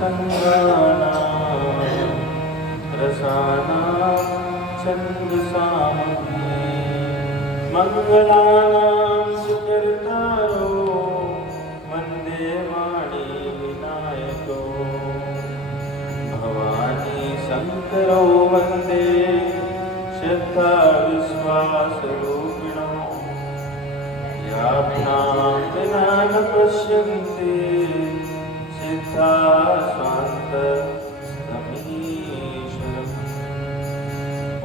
संगानां रसानां छन्दसामपि मङ्गलानां सुकृतारो वन्दे वाणी विनायको भवानी शङ्करो वन्दे श्रद्धा विश्वासरूपिणो याभिनां विना न पश्यन्ति सिद्धा स्वान्तमीश्वरम्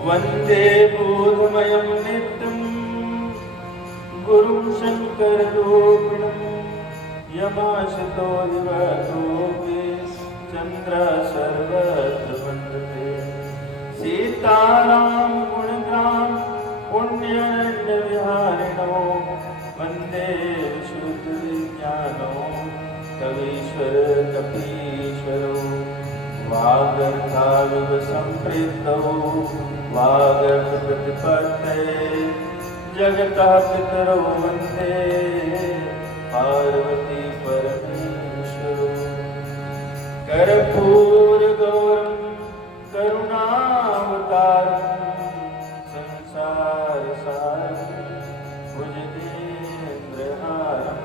वन्दे बोधमयं नित्यं गुरुं शङ्कररूपिणं यमाशतो दिवसोऽपि चन्द्रः सर्वत्र वन्दते सीताराम गुणग्राम पुण्यविहारिणो वन्दे शुद्धविज्ञानो कवीश्वर कपीश्वरो वागर्थाविव सम्पृक्तौ वागर्थप्रतिपत्तये जगतः पितरौ वन्दे पार्वती परमेश्वरो कर्पूरगौरं करुणावतारं संसारसारं भुजगेन्द्रहारं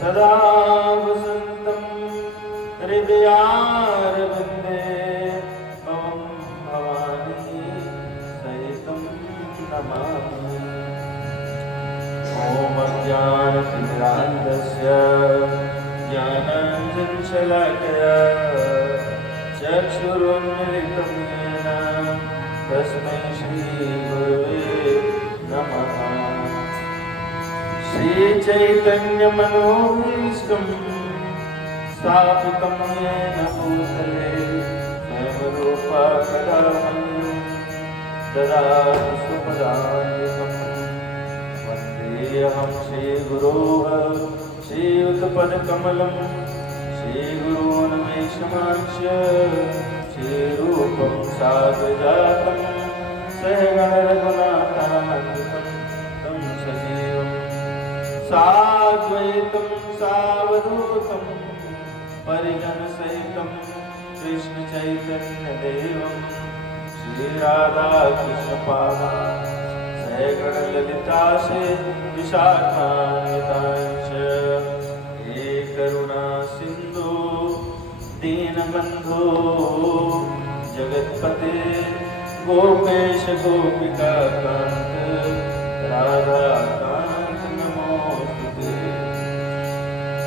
सदा वसन्तं हृदयारविन्दे भवं भवानी सहितं नमामि। ॐ अज्ञानतिमिरान्धस्य ज्ञानाञ्जनशलाकया चक्षुरुन्मिलितं येन तस्मै श्रीगुरवे नमः। श्रीचैतन्यमनोभीष्टं स्थापितं येन भूतले स्वयंरूपा कदा मह्यं ददाति स्वपदान्तिकं वन्देऽहं श्रीगुरोः श्रीयुतपदकमलं श्रीगुरून् वैष्णवांश्च श्रीरूपं साग्रजातं सहगणरघुनाथान्वितं तं सजीवं साद्वैतं सावधूतं परिजनसहितं कृष्णचैतन्यदेवं श्रीराधाकृष्णपादान् सहगणललिता विशाखान्वितांश्च हे करुणा सिन्धु दीनबन्धो जगत्पते गोपेश गोपिकान्त राधाकान्त नमोस्तुते।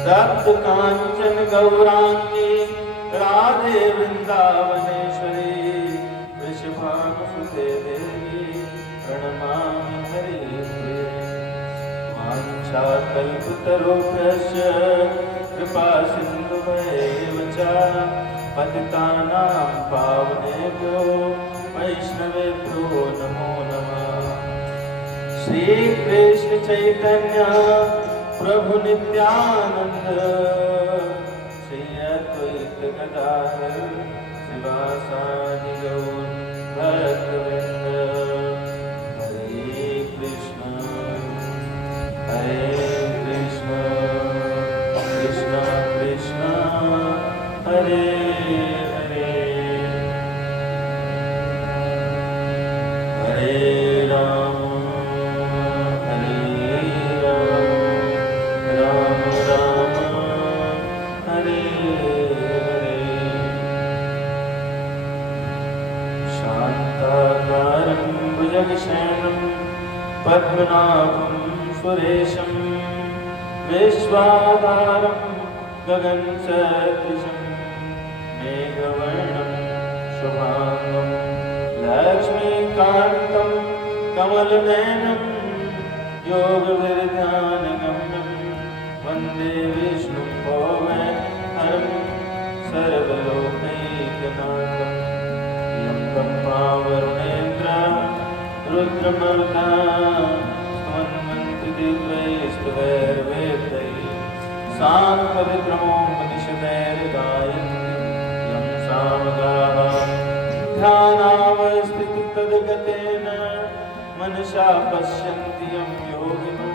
तप्त काञ्चन गौराङ्गी राधे वृन्दावनेश्वरी वृषभानुसुते देवी प्रणमामि हरिप्रिये। वाञ्छाकल्पतरुभ्यश्च कृपा सिन्धुभ्येव च पतितानां पावनेभ्यो वैष्णवेभ्यो नमो नमः। श्रीकृष्ण चैतन्य प्रभु नित्यानंद श्री अद्वैत गदाधर शिवासादि गौर भक्तवृंद। हरे कृष्ण कृष्ण कृष्ण हरे हरे हरे राम भुजगशयनं पद्मनाभं सुरेशं विश्वाधारं गगनसदृशं मेघवर्णं शुभांगं लक्ष्मीकान्तं कमलनयनं योगविरध्यानगम्यं वन्दे विष्णुं भवभयहरं सर्वलोकैकनाथं। वरुणेन्द्रं रुद्रमरुता स्तवन्वन्ति दिव्यैस्तवैर्वेदैः साङ्गपदिक्रमोपनिषदैर्गायन्ति यं सामगाः ध्यानावस्थिततद्गतेन मनसा पश्यन्ति यं योगिनो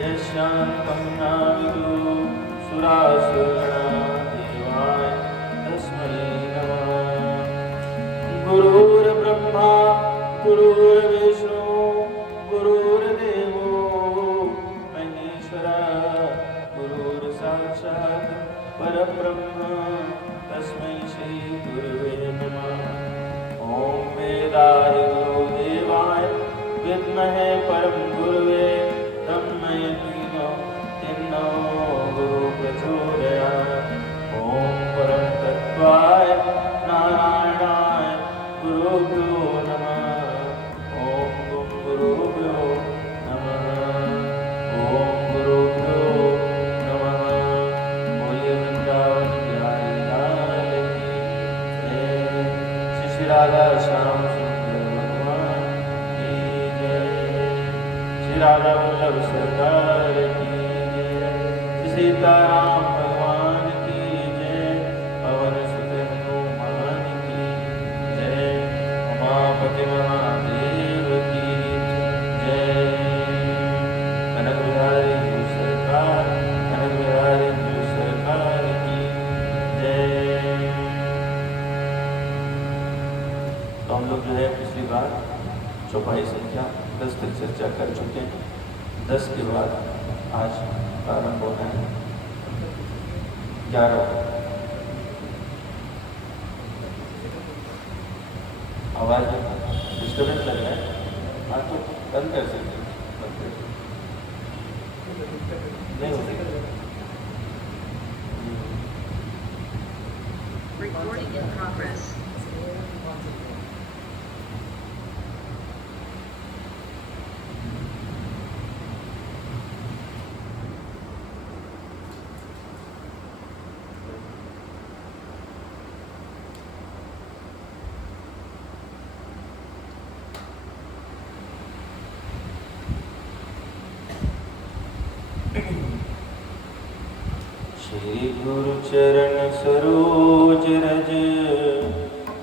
यशान्तं नाविदुः सुरासुरगणा देवान् गुरुर्ब्रह्मा गुरुर्विष्णु गुरुर्देवो महेश्वरः गुरुर्साक्षात् परब्रह्म तस्मै श्री गुरुवे नमः। ॐ वेदाय गुरुदेवाय विद्महे परम गुरुवे तन्मय तन्नो गुरु प्रचोदयात्। ॐ परम तत्त्वाय नारायणाय गुरुभ्यो नमः। ॐ गुरुभ्यो नमः। ॐ गुरुभ्यो नमः। बोलिए वृंदावन बिहारी लाल की जय। श्री राधा श्याम सुंदर भगवान की जय। श्री राधा वल्लभ सरकार की जय। श्री सीताराम भगवान की जय। पवन सुत हनुमान की जय। उमापति महादेव की जय। कनक बिहारी सरकार कनक बिहारी सरकार की जय। तो हम लोग जो है पिछली बार चौपाई संख्या 10 तक चर्चा कर चुके हैं। 10 के बाद आज प्रारंभ होना है 11। आवाज डिस्टर्बेंस लग रहा है। हाँ तो बंद कर सकते हैं। नहीं हो सकता। Recording in progress. श्री गुरु चरण सरोज रज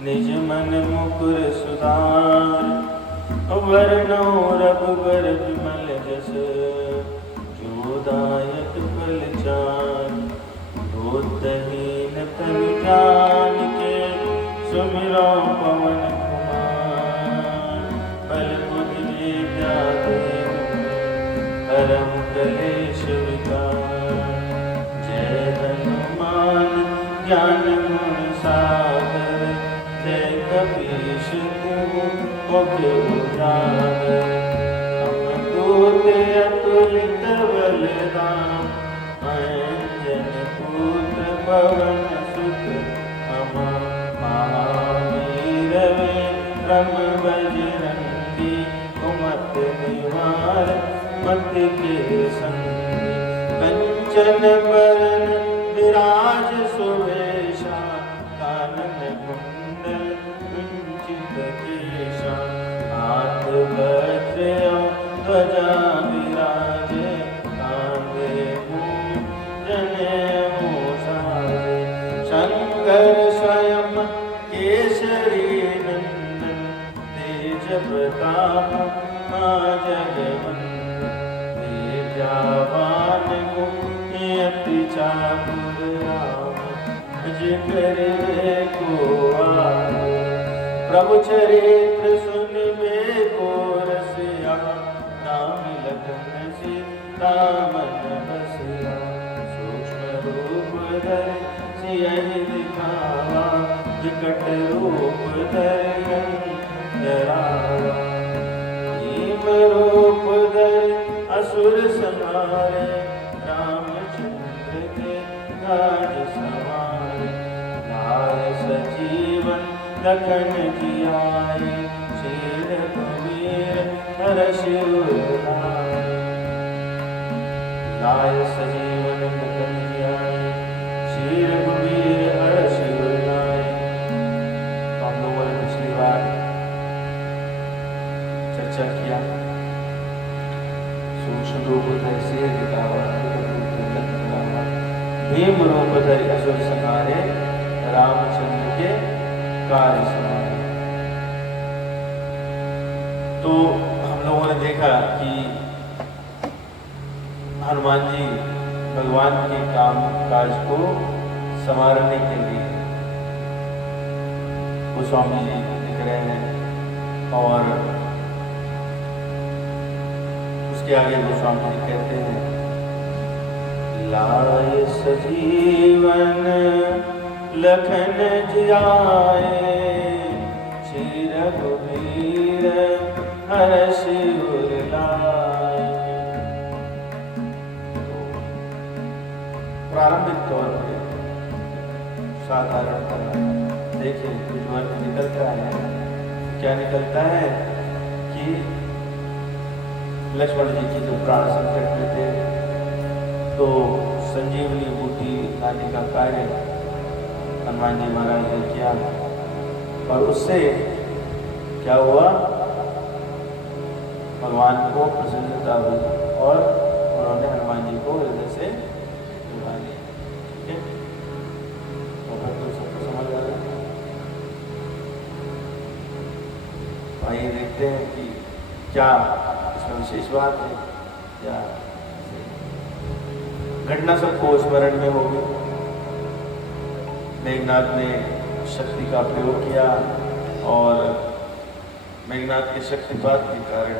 निज मन मुकुर सुधार। वरनौ रघुबर विमल जस जो दायक फल चार। दोतहीन तनु जानिके सुमिरौ पवन कुमार। बल बुद्धि विद्या देहु हरहु कलेश विकार। जय हनुमान ज्ञान गुण सागर जय कपीश तिहु मुख उजागर। अमृत अतुलित बलधाम अंजन पुत्र पवन सुत अमा। महावीर विक्रम बजरंगी कुमत निवार मत के संगी। कंचन बरन विराज सुवेशा कानन कुंडल कुंचित केशा। हाथ वज्र ध्वजा विराजे कांधे मूंज जनेऊ साजे। शंकर स्वयं केसरी नंदन तेज प्रताप जगवंदन। विद्यावान गुणी अति चातुर राम जिक्र को आतुर। प्रभु चरित्र सुनबे को रसिया नाम लखन सीता मन बसिया। सूक्ष्म रूप धरि सियहि दिखावा विकट रूप धरि डरावा। भीम रूप धरि असुर संहारे रामचंद्र के काज सवारे। लाए सजीवन लखन जियाए श्री रघुवीर हर्षि उर लाए। लाए सजीवन लखन जियाए श्री रघुवीर हर्षि उर लाए। तो हम लोगों ने पिछली बार चर्चा किया सूक्ष्म रूप धरि सिय दिखावा भीम रूप धरि असुर संहारे रामचंद्र के कार्य समारे। तो हम लोगों ने देखा कि हनुमान जी भगवान के काम काज को संवारने के लिए गोस्वामी जी लिख रहे हैं। और उसके आगे गोस्वामी जी कहते हैं, लाए सजीवन लखन जियाए, श्री रघुवीर हर्षि उर लाए। प्रारंभिक तौर पे साधारण देखिए जो अर्थ निकलता है, क्या निकलता है कि लक्ष्मण जी की जो प्राण संकट में थे तो संजीवनी बूटी लाने का कार्य हनुमान जी महाराज ने किया, और उससे क्या हुआ, भगवान को प्रसन्नता हुई और उन्होंने हनुमान जी को हृदय से लगा लिया। ठीक है, तो सबको समझ आ रहा है। आइए देखते हैं कि क्या इसमें विशेष बात है, क्या घटना सबको स्मरण में होगी। मेघनाथ ने शक्ति का प्रयोग किया और मेघनाथ के शक्तिपात के कारण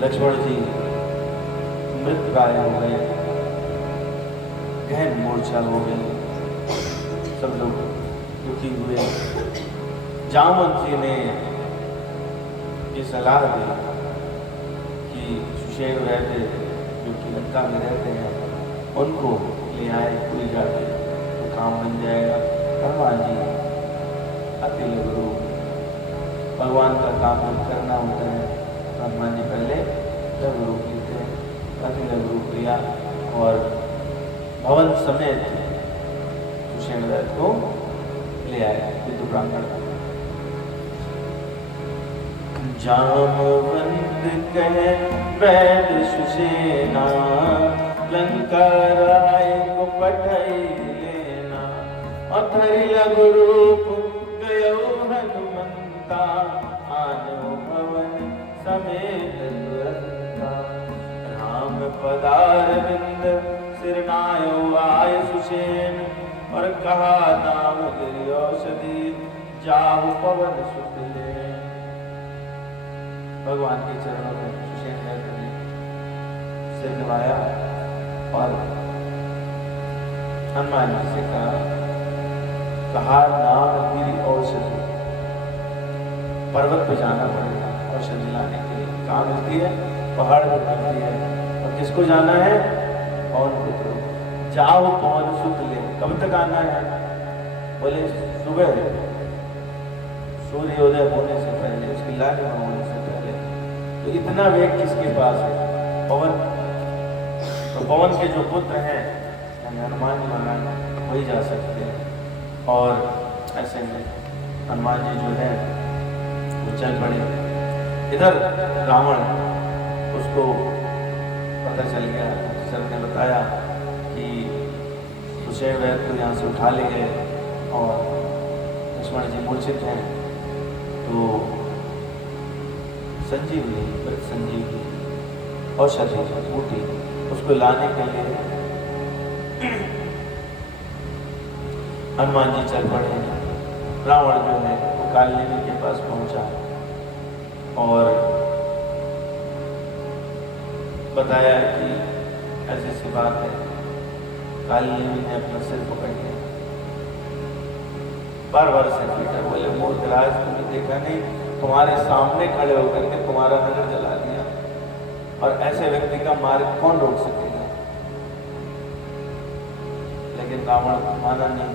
लक्ष्मण जी मृतप्राय हो गए, गहन मूर्छा हो गई, सब लोग दुखी हुए। जामवंत जी ने ये सलाह दी कि सुषेण वैद्य जो कि लंका में रहते हैं उनको ले आए, पूरी जाके तो काम बन जाएगा। हनुमान जी अति लघु रूप, भगवान का काम जब करना होता है तो हनुमान जी पहले लघु रूप लेते हैं, अति लघु रूप लिया और भवन समेत सुषेण वैद्य को ले आए विदुर ब्राह्मण। जामवंत कहे वैद्य सुषेना, लंका राय को पठई लेना। अथरि लघु रूप गयो हनुमंता, आनो भवन समेत दुरंता। राम पदारविंद सिरनायो आय सुषेण, और कहा नाम गिरि औषधि, जाहु पवन सुत लेन। भगवान के चरणों में सुषेण वैद्य ने सिर नवाया और हनुमान जी से कहा नाम गिरि औषधि, पर्वत पे जाना पड़ेगा औषधि लाने के लिए। कहाँ मिलती है? पहाड़ पर मिलती है। और किसको जाना है? पवन पुत्र। जाओ पवन सुत ले। कब तक आना है? बोले सुबह सूर्योदय होने से पहले, उसकी लालिमा होने से पहले। तो इतना वेग किसके पास है? पवन। तो पवन के जो पुत्र हैं यानी हनुमान जी महाराज वही जा सकते हैं। और ऐसे में हनुमान जी जो है वो चल पड़े। इधर रावण, उसको पता चल गया, सर ने बताया कि सुषेण वैद्य को यहाँ से उठा ले गए और लक्ष्मण जी मूर्छित हैं। तो संजीवनी औषधि बूटी उसको लाने के लिए हनुमान जी चल पड़े। रावण जो है वो कालनेमी के पास पहुंचा और बताया कि ऐसी सी बात है। कालनेमी ने अपना सिर पकड़ लिया, बार बार सिर पीटा। बोले मूर्खराज, तुमने देखा नहीं, तुम्हारे सामने खड़े होकर के तुम्हारा नगर जला दिया, और ऐसे व्यक्ति का मार्ग कौन रोक सकेगा? लेकिन रावण माना नहीं।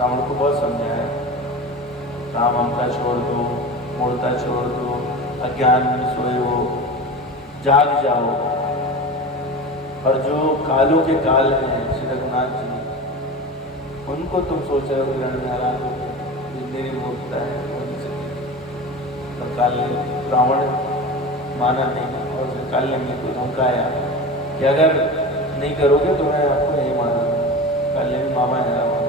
रावण को बहुत समझाया, राम हमका छोड़ दो, मूर्ता छोड़ दो, अज्ञान में सोए हो, जाग जाओ। और जो कालों के काल हैं श्री रघुनाथ जी, उनको तुम सोच रहे हो ग्रहण में हरा दो, मेरी मूर्खता है, हो नहीं सकती। तो काल रावण माना नहीं और फिर कालनेमी को धमकाया कि अगर नहीं करोगे तो मैं आपको नहीं मानूंगा। कालनेमी मामा है रावण।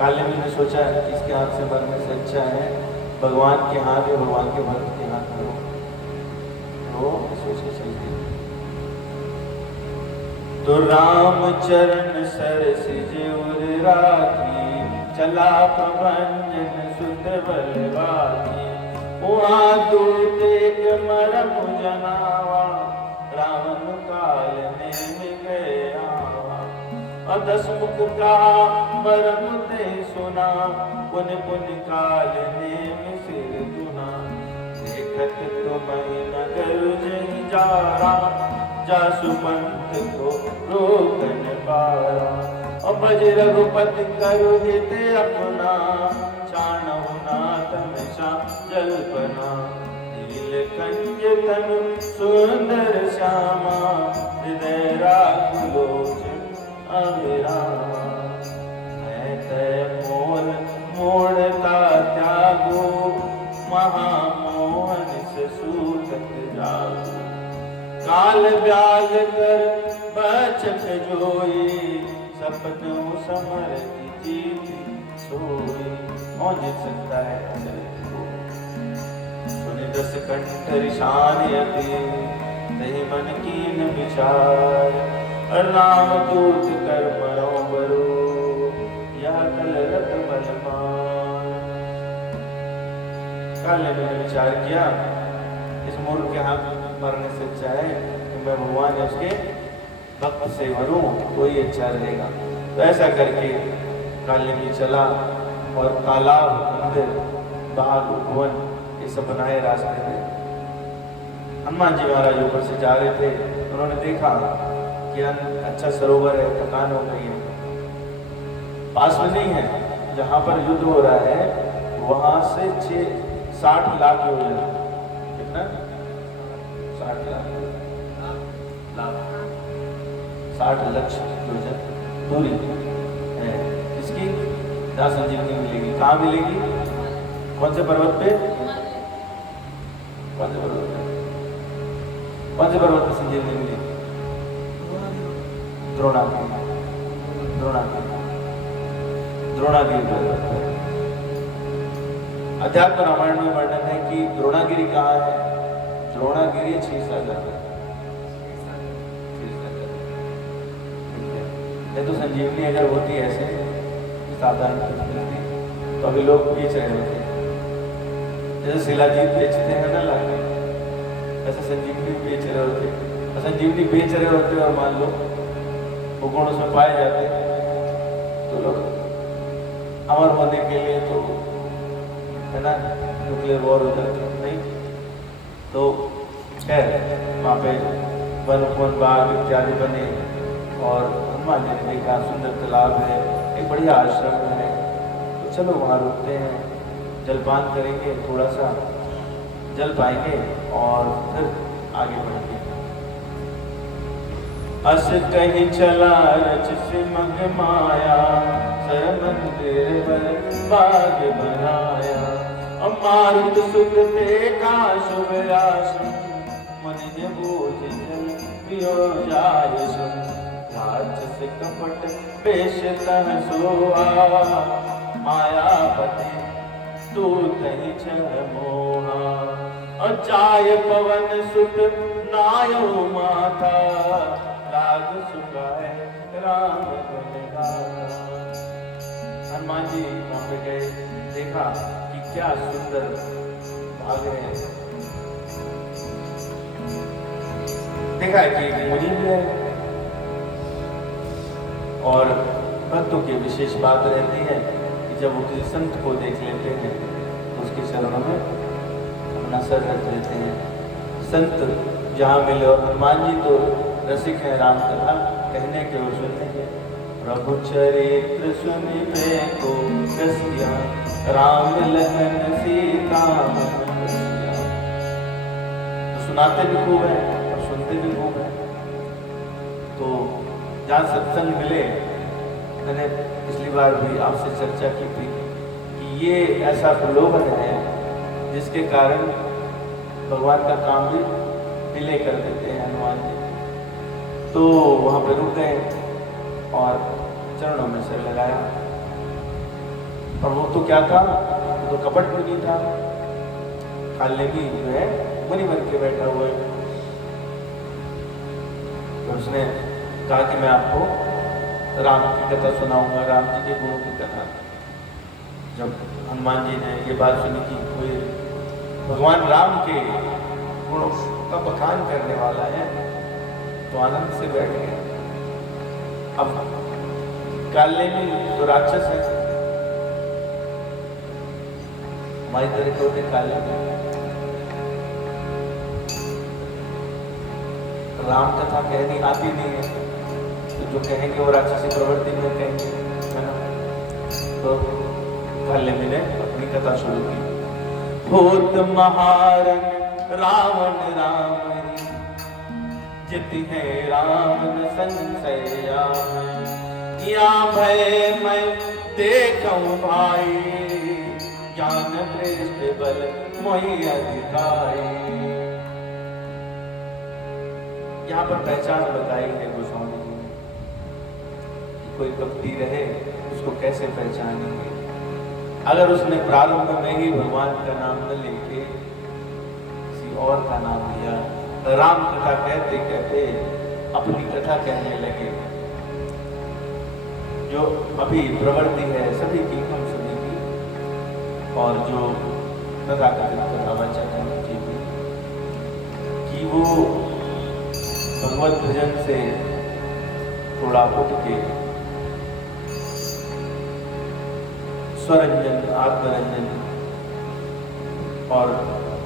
कालनेमी ने सोचा कि इसके हाथ से मरने से अच्छा है भगवान के हाथ या भगवान के भक्त के हाथ में हो, सोच के चल गई। तो राम चरण सरसिज उर राखी, चला प्रभंजन सुत बलवाखी। वहाँ दूत एक मरम जनावा, रावण काल ने गए आवा। और 10 मुख का मरम ते सुना, पुन पुन काल ने सिर तुना। देखत तुम्हें नगर जही जारा, जासु पंथ को रोकन पारा। और भज रघुपति करो हित अपना, चाणहु नाथ हमेशा जल्पना। नीलकंठ तनु सुंदर श्यामा, हृदय राखु लोचन अभिरामा। मैं तय मोल मोड़ता त्यागो, महामोहन से सूतक जागो। काल ब्याल कर बचत जोई, सपनों समर की जीत सोई। कौन जीत सकता है चरित्र को? सुनि 10 कंठ रिशान अति, नहीं मन कीन विचार। राम दूत कर मरो बरो, यह कल रत बलवान। कल ने मैंने विचार किया, इस मूर्ख के हाथ मरने से अच्छा है कि मैं भगवान या उसके भक्त से मरूं, तो ही अच्छा रहेगा। तो ऐसा करके काले में चला और तालाब, मंदिर, बाग, भवन ये सब बनाए रास्ते में। हनुमान जी महाराज ऊपर से जा रहे थे, उन्होंने देखा कि अच्छा सरोवर है, थकान हो गई है। पास में नहीं है, जहाँ पर युद्ध हो रहा है वहाँ से 60 लाख योजन। कितना? 60 लाख 60 लक्ष योजन दूरी है इसकी। जहाँ संजीवनी मिलेगी, कहाँ मिलेगी? कौन से पर्वत पे? कौन से पर्वत पे? कौन से पर्वत पे संजीवनी मिलेगी? द्रोणागिरी। द्रोणागिरी पर्वत पे। अध्यात्म रामायण में वर्णन है कि द्रोणागिरी कहाँ है? द्रोणागिरी क्षीरसागर। ये तो संजीवनी अगर होती है ऐसे सावधान तो अभी लोग बेच रहे होते हैं, जैसे शिलाजीत बेचते हैं ना लाके, ऐसे संजीवनी बेच रहे होते। और संजीवनी बेच रहे होते और मान लो वो गुण उसमें पाए जाते तो लोग अमर होने के लिए तो है ना न्यूक्लियर वॉर हो जाता नहीं। तो खैर वहाँ पे वन बाग इत्यादि बने और हनुमान जी ने देखा सुंदर तालाब है, एक बढ़िया आश्रम है, तो चलो वहाँ रुकते हैं, जलपान करेंगे, थोड़ा सा जल पाएंगे और फिर आगे बढ़ेंगे। अस कहीं चला रच सिमग माया, सर मंदिर पर बाग बनाया। मारुत सुख देखा शुभ आश्रम, मुनि ने बूझ जल पियो जाय सुन। राक्षस कपट पेश तह सोआ, मायापति तू तही छह मोहा। और जाय पवन सुत नायो माथा, लाग सुखाए राम गुण गाथा। हनुमान जी वहां पे गए, देखा कि क्या सुंदर भाग है। देखा कि एक मुनि भी है और भक्तों की विशेष बात रहती है कि जब वो किसी संत को देख लेते हैं तो उसके चरणों में अपना सर रख देते हैं। संत जहाँ मिले, और हनुमान जी तो रसिक है राम कथा कहने के और सुनने के। प्रभु चरित्र सुनिबे को रसिया, राम लखन सीता मन बसिया। तो सुनाते भी खूब है और सुनते भी खूब है। तो जहाँ सत्संग मिले, मैंने पिछली बार भी आपसे चर्चा की थी कि ये ऐसा प्रलोभन है जिसके कारण भगवान का काम भी डिले कर देते हैं हनुमान जी। तो वहाँ पे रुक गए और चरणों में सिर लगाया। और वो तो क्या था, तो कपट मुनि था, खाने की जो है मुनि बन के बैठा हुआ है। तो उसने कहा कि मैं आपको राम की कथा सुनाऊंगा, राम जी के गुणों की कथा। जब हनुमान जी ने ये बात सुनी कि कोई भगवान राम के गुणों का बखान करने वाला है, तो आनंद से बैठ गए। अब कालिंदी तो राक्षस है, हमारी तरह के होते कालिंदी। राम कथा कहनी आती नहीं है, तो जो कहेंगे वो राक्षसी प्रवृत्ति में कहेंगे, है ना। तो कालिंदी ने अपनी कथा शुरू की। भूत महारन रावण राम जिति है रावण संशया, या भय मैं देखूं भाई, ज्ञान दृष्टि बल मोहि अधिकाई। यहाँ पर पहचान बताई है गोस्वामी जी ने, कोई कपटी रहे उसको कैसे पहचानेंगे। अगर उसने प्रारंभ में ही भगवान का नाम न लेके किसी और का नाम लिया, राम कथा कहते कहते अपनी कथा कहने लगे, जो अभी प्रवृत्ति है सभी की, हम सभी की, और जो तथाकथित कथावाचक हैं उनकी भी, कि वो भगवत भजन से थोड़ा उठ के स्वरंजन, आत्मरंजन और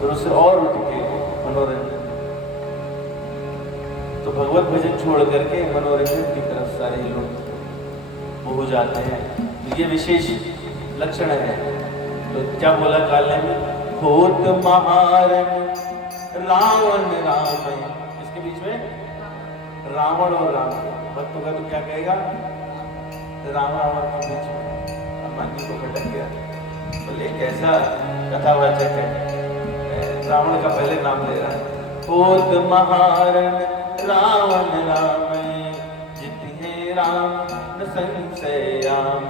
फिर उससे और उठ के मनोरंजन, तो भगवत भजन छोड़ करके मनोरंजन की तरफ सारे लोग हो जाते हैं। तो ये विशेष लक्षण है। तो क्या बोला काले में, भूत महारन रावण राम, इसके बीच में रावण और राम, भक्त होगा तो क्या कहेगा, राम रावण के बीच में हनुमान जी को भटक गया। बोले कैसा कथावाचक है, रावण का पहले नाम ले रहा है। भूत महारन रावण राम जिति है राम न संशयाम।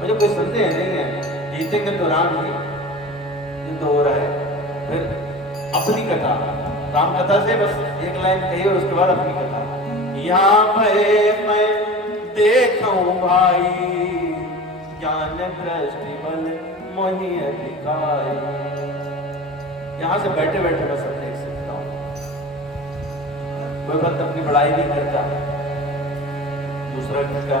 मुझे कोई संदेह नहीं है, जीतेंगे तो राम ही, ये तो हो रहा है। फिर अपनी कथा, राम कथा से बस एक लाइन कही और उसके बाद अपनी कथा। यहाँ भय मैं देखूं भाई, ज्ञान दृष्टि बल मोहि अधिकाई। यहाँ से बैठे बैठे मैं सब देख सकता हूँ, कोई भक्त अपनी बड़ाई नहीं करता दूसरा किसका।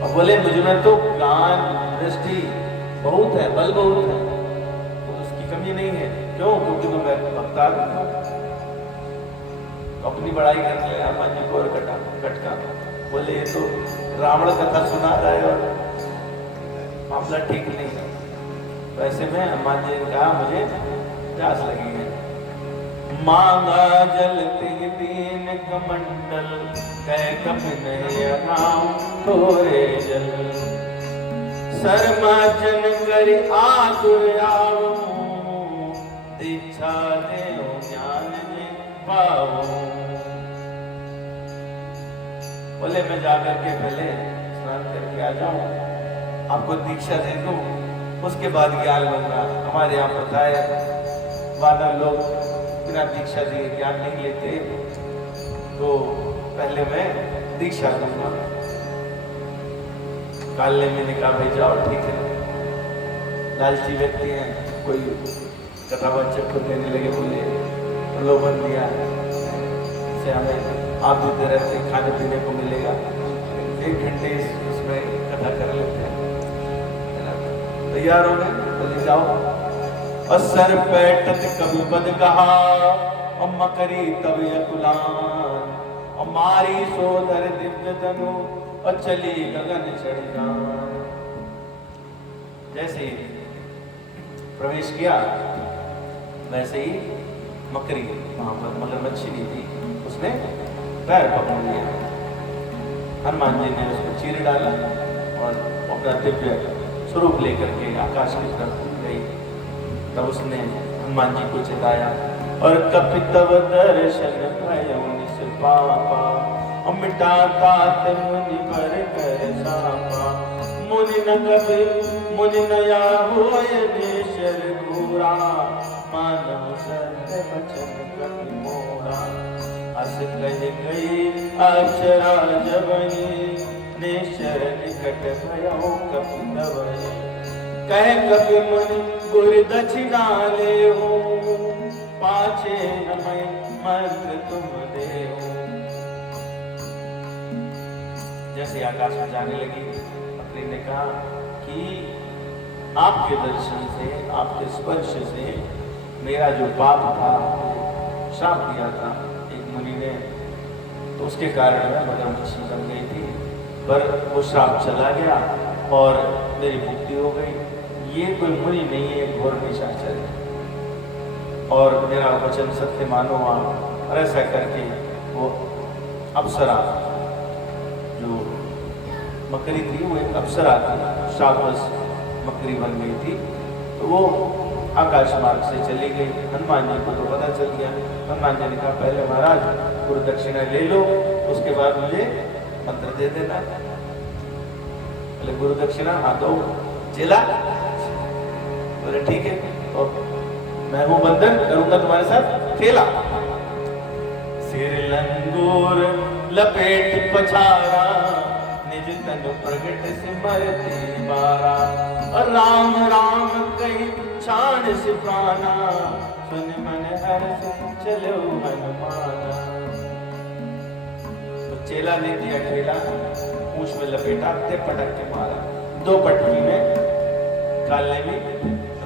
और बोले मुझ में तो ज्ञान दृष्टि बहुत है, बल बहुत है, तो उसकी कमी नहीं है। क्यों? क्योंकि तो मैं भक्त आदमी हूँ। अपनी बड़ाई कर ले हनुमान जी को और कटका। बोले ये तो रावण कथा सुना रहा है और मामला ठीक नहीं है। तो ऐसे में हनुमान जी ने कहा मुझे प्यास लगी है। मांगा जल तिन दीन कमंडल, कह कपिन राम थोरे जल। शर्मा जन करि आतुर आवूं, दीक्षा देओ ज्ञान में पाऊं। बोले मैं जाकर के पहले स्नान करके आ जाऊं, आपको दीक्षा दे दूं, उसके बाद ज्ञान लूंगा। हमारे यहाँ पता है वानर लोग बिना दीक्षा दिए ज्ञान नहीं लेते, तो पहले मैं दीक्षा दूंगा। काले मैंने कहा भाई जाओ ठीक है। लालची व्यक्ति हैं, कोई कथावाचक को देने लगे, बोले प्रलोभन दिया से हमें आप देते रहते खाने पीने को मिलेगा, 1 घंटे उसमें कथा कर लेते हैं। तैयार हो गए, बोले जाओ। और सर पैटत कभी बद कहा, और मकरी तब यकुलान, और मारी सोधर दिव्य तनु, और चली गगन चढ़ी जान। जैसे ही प्रवेश किया वैसे ही मकरी, वहां पर मगरमच्छ भी थी, उसने पैर पकड़ लिया। हनुमान जी ने उसको चीर डाला और अपना दिव्य स्वरूप लेकर के आकाश की तरफ गई। तब उसने हनुमान जी को चिताया और कपितव दर्शन भयो निष्पापा, और मिटाता मुनि पर कर सापा। मुनि न कपि मुनि न याहोय नेशर घोरा, मानव सत्य बचन कपि मोरा। अस कह गई अक्षरा जबनी निश्चर निकट भयो कपि दवई कह कपि मुनि गुर दक्षिणा ले हो पाछे नमय मंत्र तुम दे हो। जैसे आकाश में जाने लगी बकरी ने कहा कि आपके दर्शन से आपके स्पर्श से मेरा जो पाप था श्राप दिया था एक मुनि ने तो उसके कारण मैं मधुमक्खी बन गई थी पर वो श्राप चला गया और मेरी मुक्ति हो गई। ये कोई मुनि नहीं है घोर निशाचर है और मेरा वचन सत्य मानो आप। और ऐसा करके वो अप्सरा जो मकरी थी वो एक अप्सरा थी शापवश मकरी बन गई थी तो वो आकाश मार्ग से चली गई। हनुमान जी को तो पता चल गया। हनुमान जी ने कहा पहले महाराज गुरु दक्षिणा ले लो उसके बाद मुझे मंत्र दे देना। पहले गुरु दक्षिणा हाँ दो चला बोले ठीक है तो मैं हूं बंधन करूंगा तुम्हारे साथ खेला। सिर लंगूर लपेट पछारा निज तन प्रगट सिमरती बारा और राम राम कही छाण से प्राणा सुन मन हर्ष चलो हनुमाना। तो चेला ने दिया खेला पूंछ में लपेटा ते पटक के मारा दो पटकी में काले में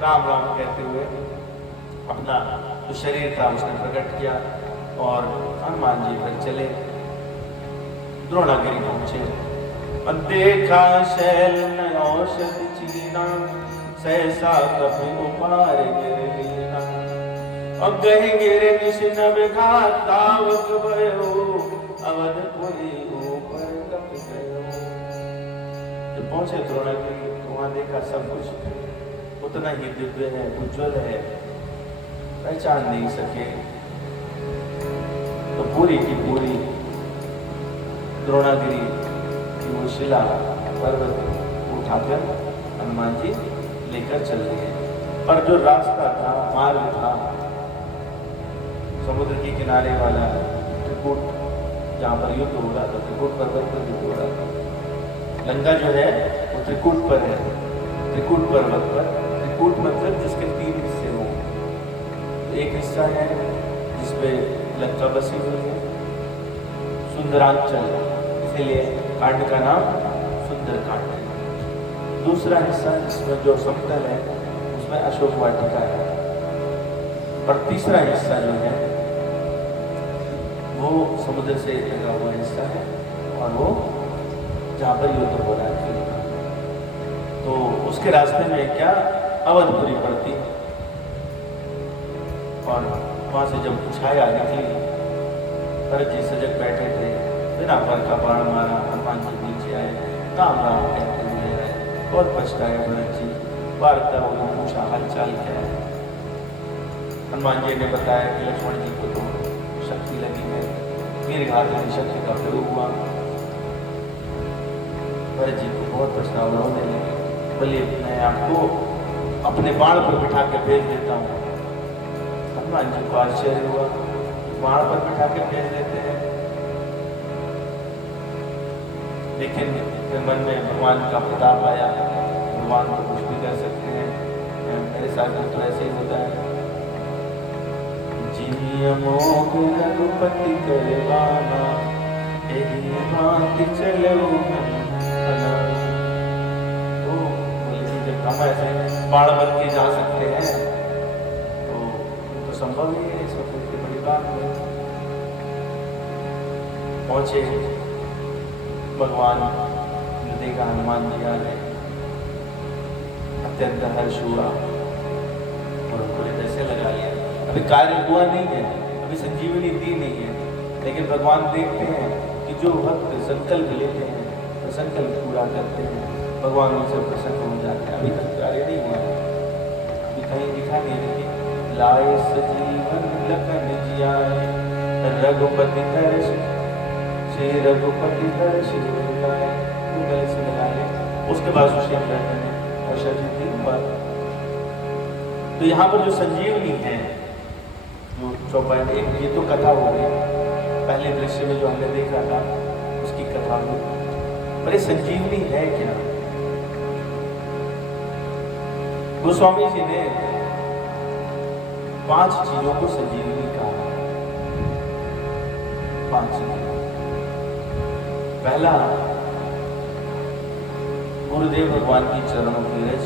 राम राम कहते हुए अपना जो शरीर था उसने प्रकट किया और हनुमान जी फिर चले द्रोणागिरी पहुंचे और देखा शैल न औषध चीना सहसा कभी उपार गिर लीना और गहे गिरे निशन घात तावक भयो अवधपुरी ऊपर कपि गयो। जब पहुंचे द्रोणागिरी तो वहां देखा सब कुछ उतना ही दिव्य है उज्जवल है पहचान नहीं सके। तो पूरी की पूरी द्रोणागिरी की वो शिला पर्वत उठाकर हनुमान जी लेकर चल रहे हैं। पर जो रास्ता था मार्ग था समुद्र के किनारे वाला त्रिकूट जहाँ पर युद्ध हो रहा था त्रिकूट पर्वत पर युद्ध हो रहा था। लंका जो है वो त्रिकूट पर है त्रिकूट पर्वत पर। त्रिकूट मतलब जिसके तीन हिस्से हो एक हिस्सा है जिसपे लंका बसी हुई है सुंदरांचल इसीलिए कांड का नाम सुंदर कांड है। दूसरा हिस्सा जिसमें जो समतल है उसमें अशोक वाटिका है और तीसरा हिस्सा जो है वो समुद्र से लगा हुआ हिस्सा है और वो जहाँ पर युद्ध हो रहा है। तो उसके रास्ते में क्या अवधपुरी पड़ती और वहां से जब छाया निकली भरत जी सजग बैठे थे बिना पर का बाण मारा हनुमान जी नीचे आए राम राम कहते हुए आए और पछताए भरत जी वार्ता हुई पूछा हालचाल क्या है। हनुमान जी ने बताया कि लक्ष्मण जी को तो शक्ति लगी है वीरघात में शक्ति का प्रयोग हुआ। भरत जी को बहुत पछतावा होने लगे बोलिए मैं आपको अपने बाण पर बिठा के भेज देता हूँ। हनुमान जी को आश्चर्य हुआ बाण पर बिठा के भेज देते हैं लेकिन फिर मन में भगवान का प्रताप आया भगवान तो कुछ भी कर सकते हैं मेरे साथ तो ऐसे ही होता है। जिन्हीं अमोघ रघुपति करवाना यही भांति चलो तो जब हम ऐसे बाण बन के जा सकते हैं तो संभव ही है इसमें कोई बड़ी बात नहीं। पहुंचे भगवान ने देखा हनुमान जी आ गए अत्यंत हर्ष हुआ और उनको ऐसे लगा लिया। अभी कार्य हुआ नहीं है अभी संजीवनी दी नहीं है लेकिन भगवान देखते हैं कि जो भक्त संकल्प लेते हैं तो संकल्प पूरा करते हैं भगवान उनसे प्रसन्न हो जाते हैं। अभी तक कार्य नहीं हुआ अभी कहीं दिखा नहीं लेकिन लाए सजीवन लखन जियाए रघुपति दर्श श्री रघुपति दर्श से लगा ले। उसके बाद सुशील ने वर्षा जी 3 बार। तो यहाँ पर जो संजीवनी है जो चौपाई ये तो कथा हो गई पहले दृश्य में जो हमने देखा था उसकी कथा में, पर ये संजीवनी है क्या? गोस्वामी जी ने 5 चीजों को संजीवनी कहा। 5 चीजें। पहला, गुरुदेव भगवान की चरणों की रज।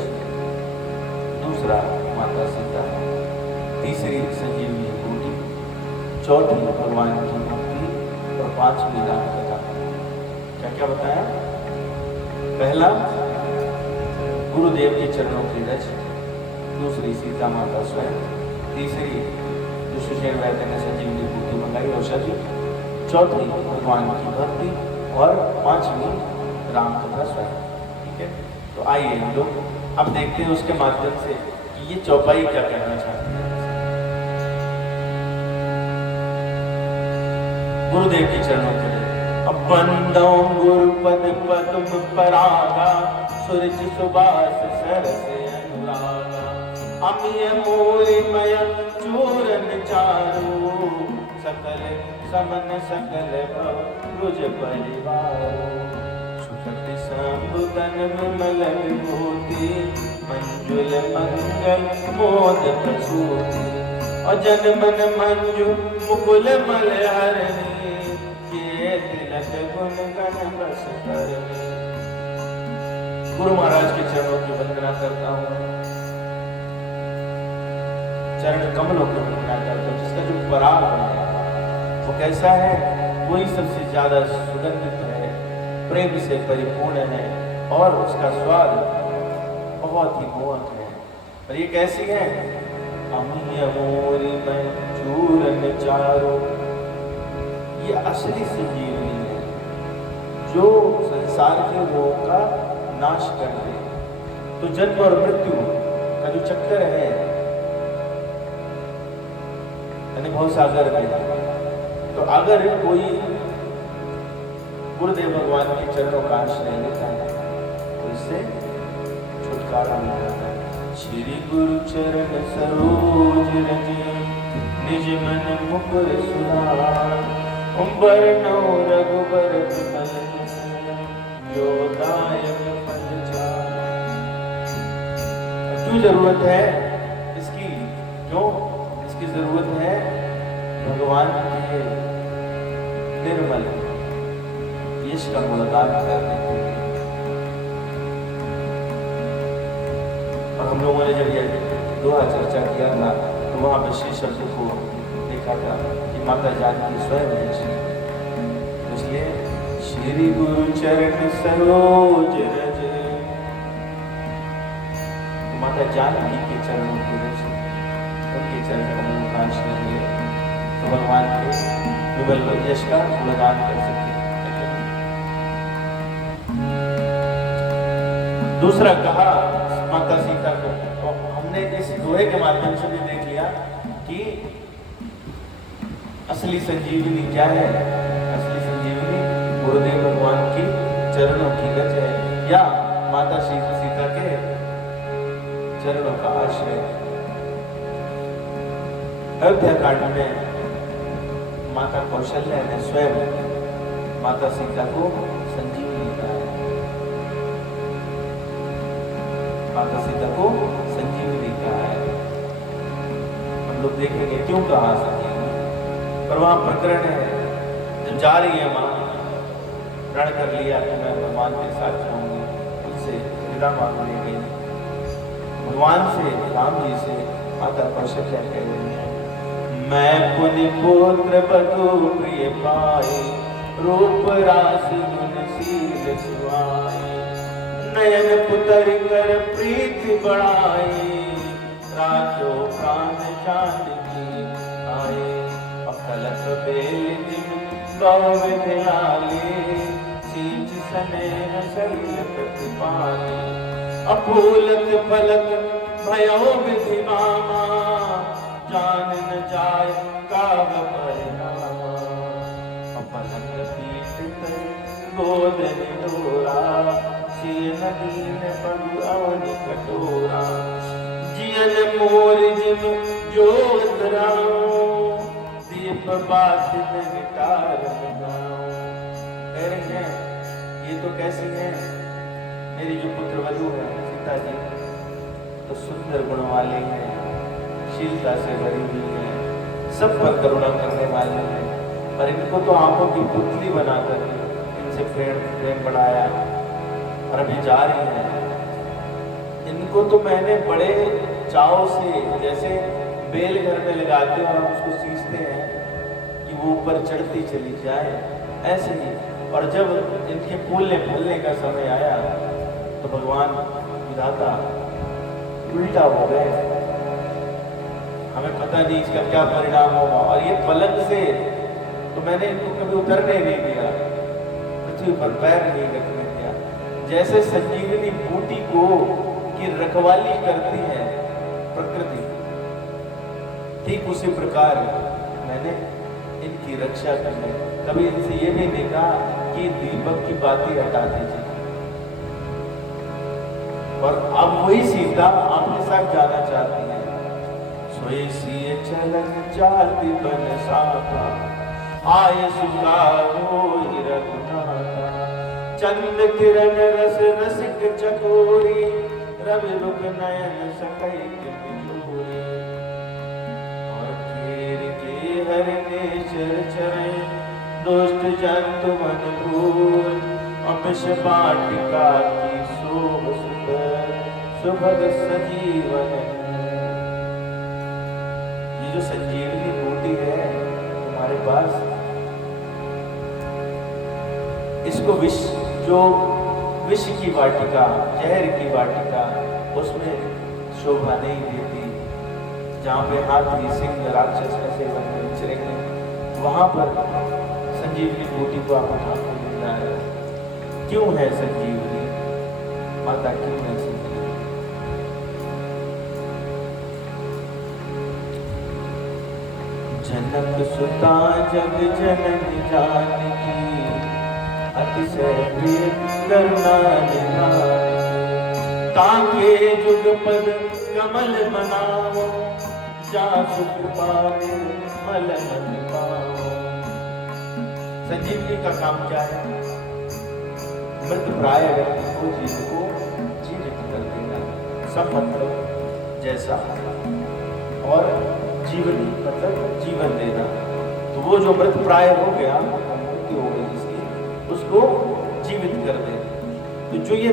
दूसरा, माता सीता। तीसरी, संजीवनी बूटी। चौथी, भगवान की भक्ति। और 5वीं, राम कथा। क्या क्या बताया? पहला, गुरुदेव के चरणों की रज। दूसरी, सीता माता स्वयं। तीसरी, जो सुषेण वैद्य ने संजीवनी बूटी मंगाई, औषधि। चौथी, भगवान की भक्ति। और 5वीं, राम कथा स्वयं। ठीक है, तो आइए हम लोग अब देखते हैं उसके माध्यम से कि ये चौपाई क्या कहना चाहती है। गुरुदेव के चरणों के लिए अब बंदो गुरुपद पद्म परागा, सूरज सुबास सरस अनुरागा। अमिय मोरिमय चूरन चारू, सकल समन सकल भव रुज परिवारो। सुखति संबुदन विमल विभूति, मंजुल मंगल मोद प्रसूति। अजन मन मंजु मुकुल मल हरणी, किए तिलक गुण गण बस करनी। गुरु महाराज के चरणों की वंदना करता हूँ, चरण कमलों की वंदना करता हूँ, जिसका जो पराग है वो कैसा है? वही सबसे ज्यादा सुगंधित है, प्रेम से परिपूर्ण है और उसका स्वाद बहुत ही मोहक है। और ये कैसी है? अमिय मोरिमय चूरन चारो। ये असली संजीवनी है जो संसार के रोगों का नाश कर दे। तो जन्म और मृत्यु का जो चक्कर है, अनुभव सागर में, तो अगर कोई गुरुदेव भगवान के चरणों का आश्रय लेता है तो इससे छुटकारा मिल जाता है। श्री गुरु चरण सरोज रज, निज मन मुकुर सुधार। बरनौ रघुबर विमल जस, जो दायक फल चार। क्यों जरूरत है इसकी? क्यों इसकी जरूरत है? भगवान के निर्मल यश का गुणगान करने के लिए। और हम लोगों ने जब ये दोहा चर्चा किया था तो वहां पे श्री शब्द को देखा था कि माता जानकी स्वयं है श्री। तो इसलिए श्री गुरु चरण सरोज रज, तो माता जानकी के चरणों की रज, उनके चरण कमलों का आश्रय ले तो भगवान के विमल यश का गुणगान कर सकते। दूसरा कहा माता सीता को, तो हमने इस दोहे के माध्यम से भी देख लिया कि असली संजीवनी क्या है। असली संजीवनी गुरुदेव भगवान की चरणों की रज है, या माता सीता के चरणों का आश्रय। अयोध्या कांड में माता कौशल्या ने स्वयं माता सीता को संजीवनी कहा है। माता सीता को संजीवनी कहा है। हम लोग देखेंगे क्यों कहा संजीवनी, पर वहां प्रकरण है जब जा रही है मां, प्रण कर लिया कि मैं भगवान के साथ जाऊंगी, उनसे विदा मांगने गई। भगवान से, राम जी से माता कौशल्या कह रही है, मैं पुनि पुत्र बधु प्रिय पाए, रूप रास गुण शील सुहाए। नयन पुतर कर प्रीति बढ़ाए, राजो प्राण जानकी आए। अकलक बेल दिन गौ विधिलाले, सींच स्नेह शैल प्रतिपाले। अफूलत फलक भयो विधि मामा, जान न जाय काव परिणामा। अपलक पीठ कर गोद निडोरा, सिय दीन पगु अवनि कटोरा। जियन मोर जिम जो तराओ, दिलीप बात में गिटार बजाऊं। कह रहे हैं ये तो कैसी है, मेरी जो पुत्र वधू है सीता जी तो सुंदर गुण वाली है, शीलता से भरी हुई है, सब पर करुणा करने वाली है, पर इनको तो आंखों की पुतली बनाकर इनसे प्रेम बढ़ाया और अभी जा रही है। इनको तो मैंने बड़े चाव से, जैसे बेल घर में लगाते हैं और हम उसको सींचते हैं कि वो ऊपर चढ़ती चली जाए, ऐसे ही। और जब इनके फूलने फलने का समय आया तो भगवान विधाता उल्टा हो गए। हमें पता नहीं इसका क्या परिणाम होगा। और ये पलंग से तो मैंने इनको कभी उतरने नहीं दिया, पृथ्वी पर पैर नहीं रखने दिया। जैसे संजीवनी बूटी को की रखवाली करती है प्रकृति, ठीक उसी प्रकार मैंने इनकी रक्षा की है। कभी इनसे ये भी नहीं कहा कि दीपक की बातें हटा दीजिए। और अब वही सीता आपके साथ जाना चाहती है। सोई सिए चलन जाति बन साका, आय सुखारो रघुनाथा। चंद किरण रस रसिक चकोरी, रवि रुख नयन सकई बिजोरी। और फेर के हरने चर चरे, दुष्ट जंतु मन भूल। अमिष बाटिका की शोभ सुभग सजीवन। ये जो संजीवनी बूटी है तुम्हारे पास, इसको विष की वाटिका, जहर की वाटिका, उसमें शोभा नहीं देती। जहाँ पे हाथी सिंह राक्षस का सेवन विचरेंगे, वहां पर संजीवनी बूटी को आप उठा के ले जा रहे हो। क्यों है संजीवनी माता, क्यों है संजीवनी? जनक सुता जग जननी जानकी, अतिशय प्रिय करुणा निधान। ताके जुग पद कमल मनाओ, जा सुख पावे मल मन पाओ। संजीवनी का काम क्या है? मृत प्राय व्यक्ति को जीव को जीवित कर देना। सब मतलब जैसा, और जीवनी मतलब जीवन देना। तो वो जो मृत प्राय हो गया, मृत्यु हो गई जिसकी, उसको जीवित कर दे। तो जो ये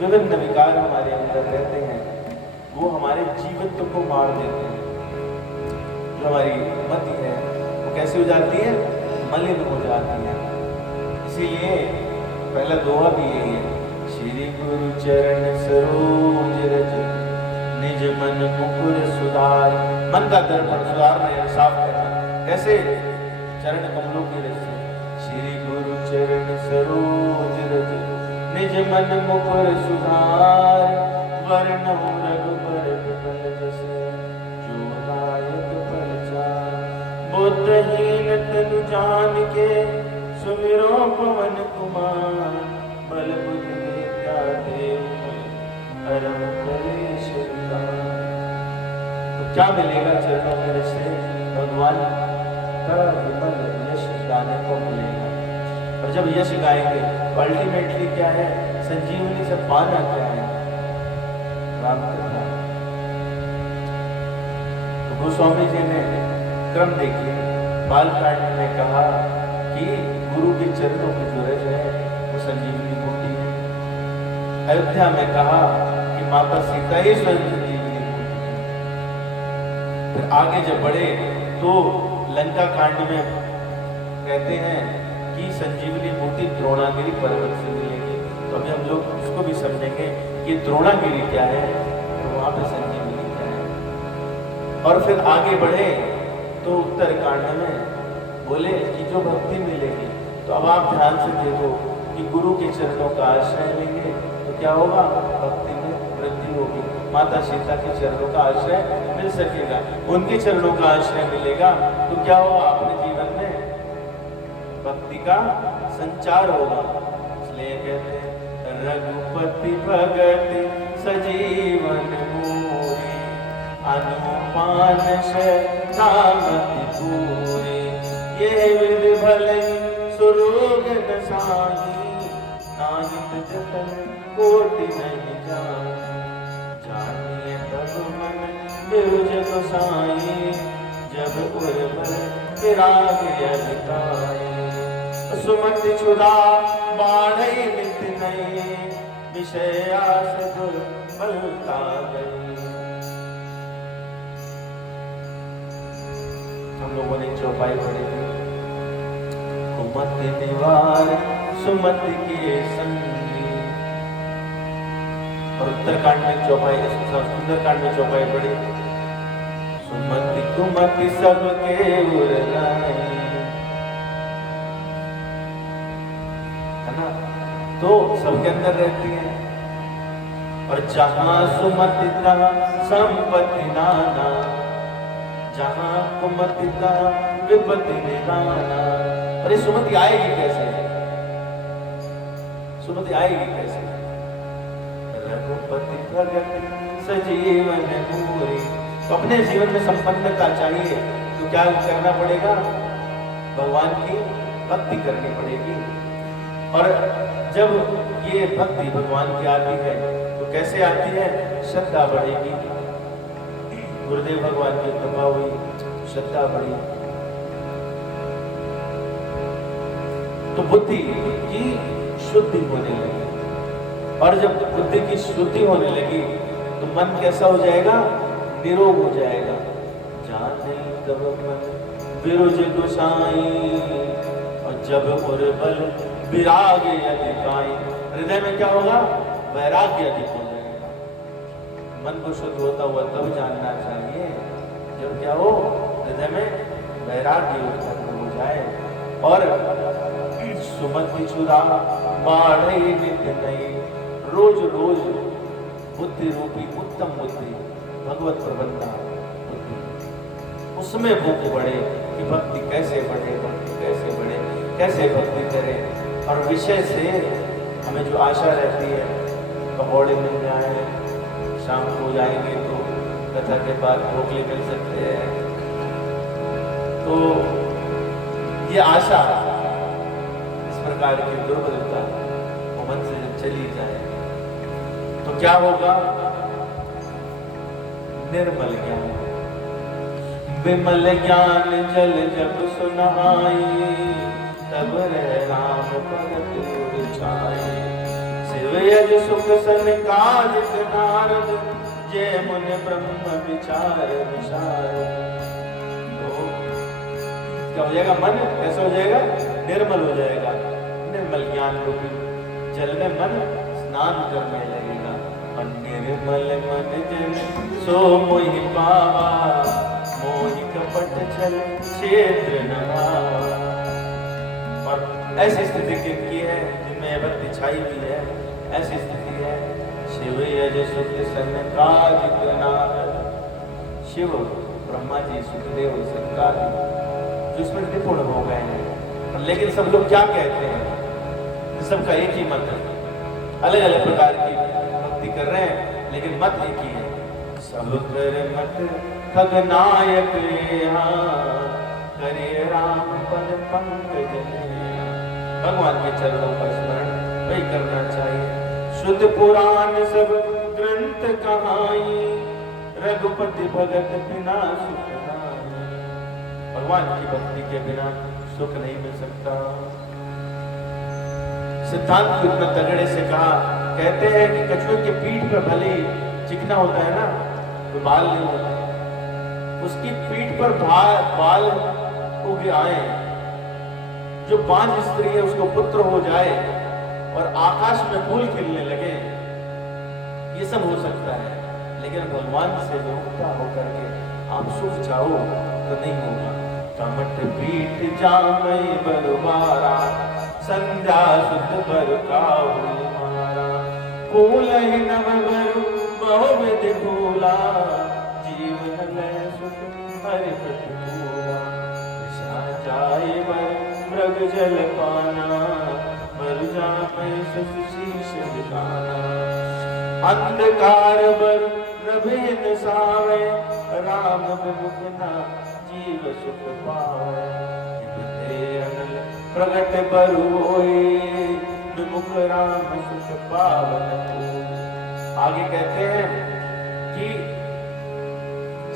विभिन्न विकार हमारे अंदर रहते हैं, वो हमारे जीवित्व को मार देते हैं। जो हमारी मति है वो कैसे हो जाती है? मलिन हो जाती है। इसीलिए पहला दोहा भी यही है, श्री गुरु चरण सरोज रज, निज मन मुकुर सुधार। मन का दर्पण सुधारना है, साफ करना। कैसे? चरण कमलों की रज से। श्री गुरु चरण सरोज रज, निज मन मुकुर सुधार। वर्णहु रघुबर विमल जस, जो दायक प्रचार। बुद्धहीन तनु जान के, सुमिरो पवन कुमार। बल बुद्धि विद्या देव, परम कलेश विदान। तो क्या मिलेगा चरणों के रस से? भगवान का विमल यश गाने को मिलेगा। और जब यश गाएंगे तो अल्टीमेटली क्या है? संजीवनी से पाना क्या है? राम कथा। तो गोस्वामी जी ने क्रम देखिए, बालकांड में कहा कि गुरु के चरणों की जो रज है वो संजीवनी बूटी है। अयोध्या में कहा कि माता सीता ही स्वयं संजीवनी बूटी है। फिर आगे जब बढ़े तो लंका कांड में कहते हैं कि संजीवनी बूटी द्रोणागिरी पर्वत से मिलेगी। तो अभी हम लोग उसको भी समझेंगे कि द्रोणागिरी क्या है, तो वहां पे संजीवनी क्या है। और फिर आगे बढ़े तो उत्तर कांड में बोले कि जो भक्ति मिलेगी, तो अब आप ध्यान से देखो कि गुरु के चरणों का आश्रय लेंगे तो क्या होगा? भक्ति में वृद्धि होगी। माता सीता के चरणों का आश्रय मिल सकेगा, उनके चरणों का आश्रय मिलेगा तो क्या होगा? अपने जीवन में भक्ति का संचार होगा। इसलिए कहते हैं, रघुपति भगत सजीवन मोरे, अनुपान शतामति पूरे। ये विधि भले सुरोग नसाई, नाहित जतन कोटि नहीं जाई, जानिए तब मन बिरुज गोसाई, जब उर्वर विराग अधिकाई, सुमति छुड़ा बाढ़ई नित नहीं, विषय आस दुर्बलता गई। हम लोगों ने चौपाई पढ़ी थी, कुमति निवार सुमति के संगी, और उत्तरकांड में चौपाई, सुंदरकांड में चौपाई पढ़ी, सुमति कुमति सबके उर लाई, है ना? तो सबके अंदर रहती है। और जहां सुमति तहां संपत्ति नाना, जहां कुमति तहां विपत्ति निदाना। अरे सुमति आएगी कैसे? सुमति आएगी कैसे? रघुपति प्रगति सजीवन पूरी। तो अपने जीवन में संपन्नता चाहिए तो क्या करना पड़ेगा? भगवान की भक्ति करनी पड़ेगी। और जब ये भक्ति भगवान की आती है तो कैसे आती है? श्रद्धा बढ़ेगी। गुरुदेव भगवान की कृपा हुई, श्रद्धा बढ़ी, तो बुद्धि की शुद्धि होने लगी। और जब बुद्धि की शुद्धि होने लगी तो मन कैसा हो जाएगा? निरोग हो जाएगा। जाने तब मन बिरुज गोसाई, और जब उर्बल विराग अधिकाई। हृदय में क्या होगा? वैराग्य अधिक हो जाएगा। मन को शुद्ध होता हुआ तब जानना चाहिए जब क्या हो? हृदय में वैराग्य उत्पन्न हो जाए। और सुमति छुड़ा बाढ़े नित नहीं, रोज रोज बुद्धि रूपी उत्तम बुद्धि, भगवत प्रबंधा बुद्धि, उसमें भूख बढ़े कि भक्ति कैसे बढ़े, भक्ति कैसे बढ़े, कैसे भक्ति करे। और विषय से हमें जो आशा रहती है, पकौड़े मिल जाए, शाम को जाएंगे तो कथा के बाद ढोकले मिल सकते हैं, तो ये आशा, इस प्रकार की दुर्बलता वो मन से चली जाए तो क्या होगा? निर्मल ज्ञान, विमल ज्ञान जल जब सुनाई, तब रह राम भगत उर छाई। शिव यज सुख सनकाज नारद, जय मुन ब्रह्म विचार विचार। तो क्या हो जाएगा? मन कैसा हो जाएगा? निर्मल हो जाएगा। निर्मल ज्ञान रूपी जल में मन स्नान करने लगेगा। और निर्मल मन जन सो मोहि पावा, मोहि कपट छल क्षेत्र न भावा। और ऐसी स्थिति की है जिनमें भक्ति छाई हुई है, ऐसी स्थिति है। शिव यज सुख सनकादिक नारद, शिव ब्रह्मा जी, सुखदेव, सनकादिक, जो इसमें निपुण हो गए हैं। लेकिन सब लोग क्या कहते हैं? सबका एक ही मत है, अलग अलग प्रकार की भक्ति कर रहे हैं, लेकिन मत एक ही है। सब कर मत खगनायक यहाँ, करे राम पद पंकज। भगवान के चरणों का स्मरण वही करना चाहिए। शुद्ध पुराण सब ग्रंथ कहाई, रघुपति भगत बिना सुख नाई। भगवान की भक्ति के बिना सुख नहीं मिल सकता। सिद्धांत को इतना तगड़े से कहा, कहते हैं कि कछुए के पीठ पर भले चिकना होता है ना, तो बाल नहीं होते, उसकी पीठ पर बाल उग आए, जो बांझ स्त्री है उसको पुत्र हो जाए और आकाश में फूल खिलने लगे, ये सब हो सकता है। लेकिन भगवान से मुक्त होकर के आप सुख चाहो तो नहीं होगा। कमट पीठ जामई बरबारा, संध्या शुद्ध बर काहू मारा। फूल ही नव बरु बहुविध फूला, जीवन में सुख हरि प्रतिकूला। विषा जाए बर मृग जल पाना, बर जामे शीश दिखाना। अंधकार बर नभेन सावे, राम विमुख ना जीव सुख पावे। प्रगट बरु होए विमुख राम सुख पावन होए। आगे कहते हैं कि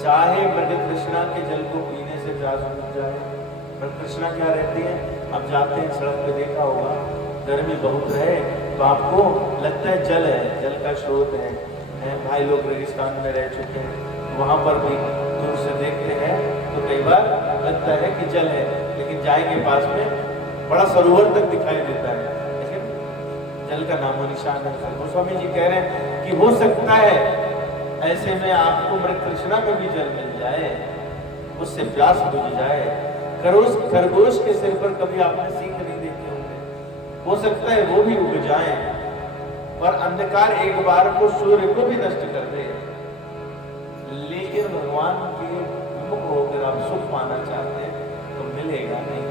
चाहे मृग तृष्णा के जल को पीने से प्यास बुझ जाए। मृग तृष्णा क्या रहती है? आप जाते हैं सड़क पे, देखा होगा, गर्मी बहुत है तो आपको लगता है जल है, जल का स्रोत है। भाई लोग रेगिस्तान में रह चुके हैं, वहां पर भी दूर से देखते हैं तो कई बार लगता है कि जल है, लेकिन जाएंगे पास में बड़ा सरोवर तक दिखाई देता है, लेकिन जल का नामो निशान है। गोस्वामी जी कह रहे हैं कि हो सकता है ऐसे में आपको मृग तृष्णा में भी जल मिल जाए, उससे प्यास बुझ जाए। खरगोश के सिर पर कभी आपने सीख नहीं देखे होंगे, हो सकता है वो भी उग जाए, पर अंधकार एक बार को सूर्य को भी नष्ट कर दे। लेकिन भगवान के विमुख होकर आप सुख पाना चाहते हैं तो मिलेगा नहीं।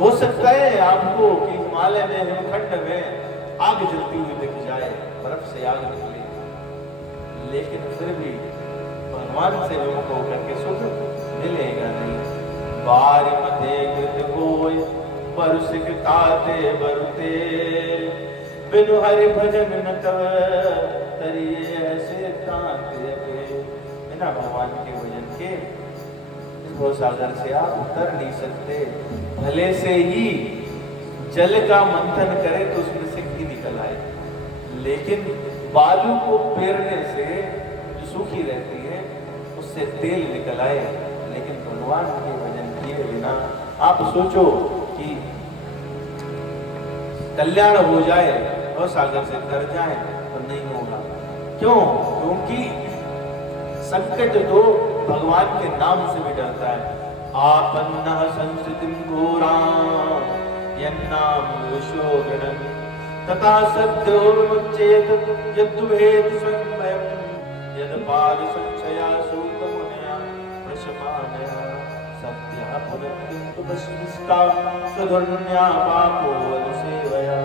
हो सकता है आपको कि हिमालय में, हिमखंड में आग जलती हुई दिख जाए, बर्फ से आग निकले, लेकिन फिर भी भगवान से विमुख होकर के सुख मिलेगा नहीं। बारी मते कृत होय बरसिक ताते बरुते, बिनु हरि भजन न तव तरिए ऐसे ताते के। बिना भगवान के भजन के इस भवसागर से आप उतर नहीं सकते। भले से ही जल का मंथन करें तो उसमें से घी निकल आए, लेकिन बालू को पेरने से जो सूखी रहती है उससे तेल निकल आए, लेकिन भगवान के भजन किए बिना आप सोचो कि कल्याण हो जाए और सागर से तर जाए तो नहीं होगा। क्यों? क्योंकि संकट तो भगवान के नाम से भी डरता है। आपन्ना संस्कृतिं घोरा यन्नाम विशोगणं तथा सद्यो विमुच्येत यद्भेद स्वयं यद्पाद संशया सूतमुनया प्रशमानया सत्या पुनर्किन्तु बशिष्टा स्वधुन्या पापो अनुसेवया।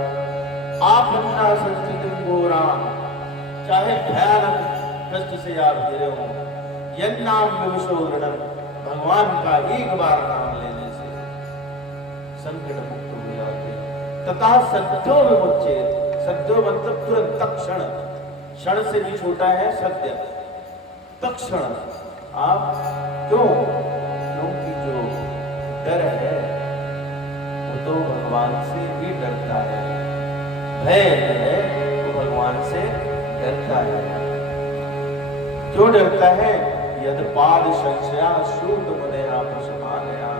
आपन्ना संस्कृतिं घोरा, चाहे भयानक कष्ट से आप घिरे हो, यन्नाम विशोगणं, भगवान का एक बार नाम लेने से संकट मुक्त हो जाते हैं। तथा सत्यो विमुच्येत, सत्यो मतलब तुरंत, तत्क्षण, क्षण से भी छोटा है सत्य, तत्क्षण आप। क्यों? क्योंकि जो डर है वो तो भगवान से भी डरता है, भय है वो भगवान से डरता है। क्यों डरता है? यद्पाद संशया शूट मुनया प्रशमानया,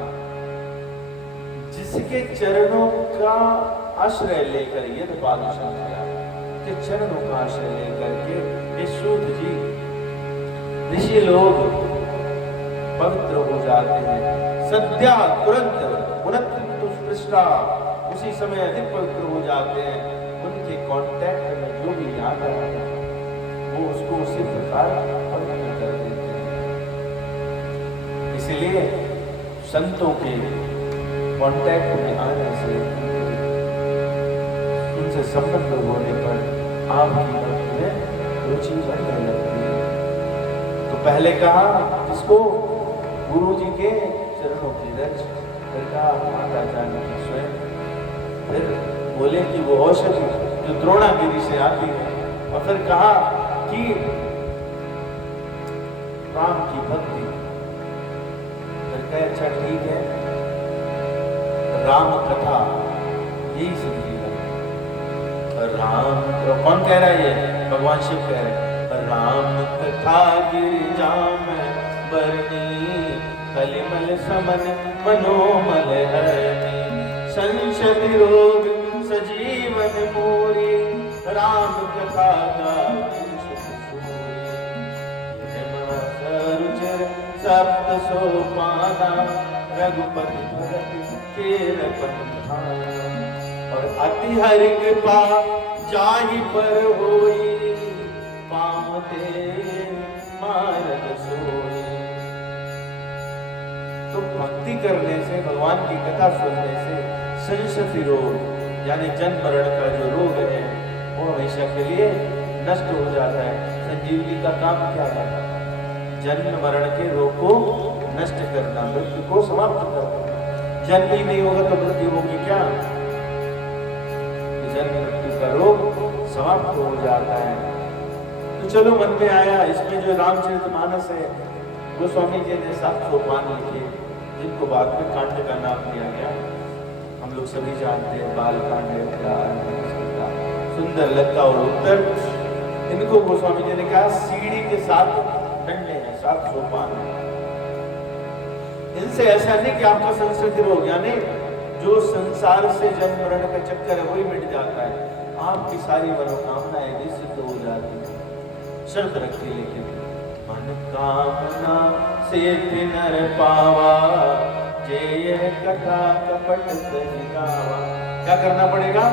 जिसके चरणों का आश्रय लेकर, यद्पाद संशया के चरणों का आश्रय लेकर के ये सूत जी ऋषि लोग पवित्र हो जाते हैं। सद्या, तुरंत, उन्नत पृष्ठा, उसी समय अधिक पवित्र हो जाते हैं। उनके कांटेक्ट में जो भी आता है वो उसको उसी प्रकार पवित्र कर देते हैं। इसलिए संतों के कांटेक्ट में आने से, उनसे संबंध होने पर आपकी भक्ति में रुचि बढ़ने लगती है। तो पहले कहा किसको? गुरु जी के चरणों की रज, फिर कहा माता जानकी स्वयं, फिर बोले कि वो औषधि जो द्रोणागिरी से आती है, और फिर कहा कि राम की भक्ति। फिर कहे अच्छा ठीक है, राम कथा यही समझिएगा। राम कौन कह रहा है? ये भगवान शिव कह रहे हैं। राम कथा गिरिजा में बरनी, कलिमल समन मनोमल हरनी, संशति रोग सजीवन मोरी, राम कथा गावे रुचिर सप्त सोपाना, रघुपति भरत केर बंधाना। और अति हरि कृपा जाहि पर होई, पामते मार्ग सोई। तो भक्ति करने से, भगवान की कथा सुनने से संशति रोग यानी जन्म मरण का जो रोग है वो हमेशा के लिए नष्ट हो जाता है। संजीवनी का काम क्या है? जन्म मरण के रोग को नष्ट करना, मृत्यु को समाप्त करना। जन्म ही नहीं होगा तो मृत्यु होगी क्या? जन्म मृत्यु का रोग समाप्त हो जाता है। तो चलो मन में आया, इसमें जो रामचरितमानस है गोस्वामी जी ने 7 सोपान लिखे, जिनको बाद में कांड का नाम दिया गया। हम लोग सभी जानते हैं, बाल कांड, सुंदर लता और उत्तर। इनको गोस्वामी जी ने कहा सीढ़ी के 7 डंडे हैं, 7 सोपान हैं। इनसे ऐसा नहीं कि आपका संस्कृति रोग, यानी जो संसार से जन्म मरण का चक्कर है वही मिट जाता है, आपकी सारी मनोकामनाएं भी सिद्ध हो जाती है। शर्त रखी लेकिन मनोकामना से नर पावा, जे कथा कपट गावा। क्या करना पड़ेगा?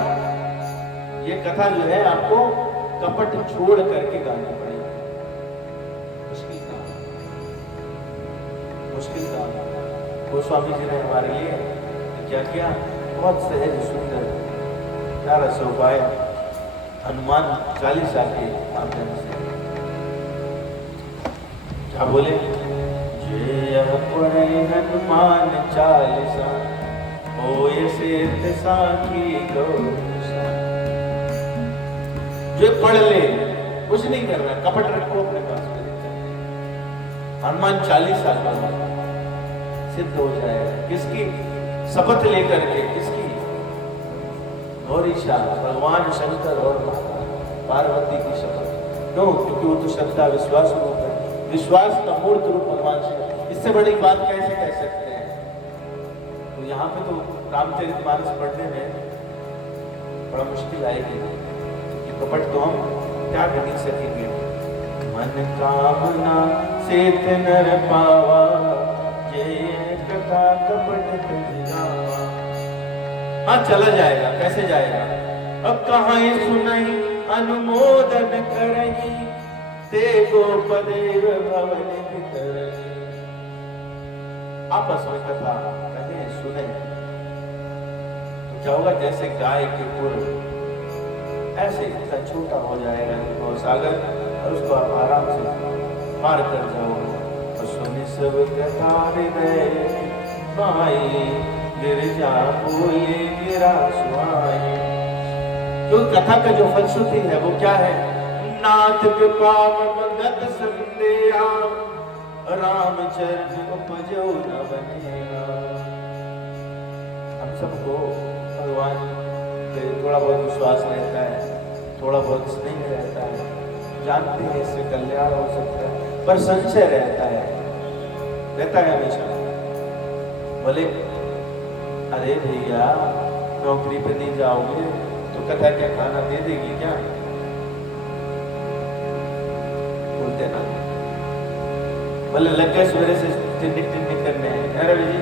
ये कथा जो है आपको कपट छोड़ करके गानी पड़ेगी। मुश्किल काम गोस्वामी जी ने हमारे लिए क्या किया? बहुत सहज सुंदर प्यारा सा उपाय हनुमान चालीसा के माध्यम से। क्या बोले? जय पढ़े हनुमान चालीसा, होय सिद्ध साखी गौसा। जो पढ़ ले, कुछ नहीं करना, कपट रखो अपने पास में, हनुमान चालीसा पढ़ो, सिद्ध हो जाएगा। किसकी शपथ लेकर के? किसकी? गौरीशा, भगवान शंकर और माता पार्वती की शपथ। क्यों? क्योंकि वो तो श्रद्धा विश्वास रूप है, विश्वास का मूर्त रूप भगवान से। इससे बड़ी बात कैसे कह सकते हैं? तो यहाँ पे तो रामचरितमानस पढ़ने में बड़ा मुश्किल आएगी, क्योंकि कपट तो हम त्याग नहीं सकेंगे। मन कामना से नर पावा, कथा कपट गावा। हाँ, चला जाएगा। कैसे जाएगा? अब कहाँ सुनाई अनुमोदन करही, देखो पदेव भवन करही। आपस में कथा कहें सुने तो क्या होगा? जैसे गाय के पुर, ऐसे इतना छोटा हो जाएगा सागर, और उसको आप आराम से पार कर जाओगे। सुनि सब कथा हृदय माई, गिरजा बोले गिरा सुहाई। जो कथा का जो फलश्रुति है वो क्या है? नाथ कृपा मगत संदेहा, राम चरण उपजो न बनेगा। हम सबको भगवान पे थोड़ा बहुत विश्वास रहता है, थोड़ा बहुत स्नेह रहता है, जानते हैं इससे कल्याण हो सकता है, पर संशय रहता है हमेशा। बोले अरे भैया नौकरी पे नहीं जाओगे तो कथा क्या खाना दे देगी क्या? बोलते ना। बोले लग गए सवेरे से टिंडी करने हैं, अरे जी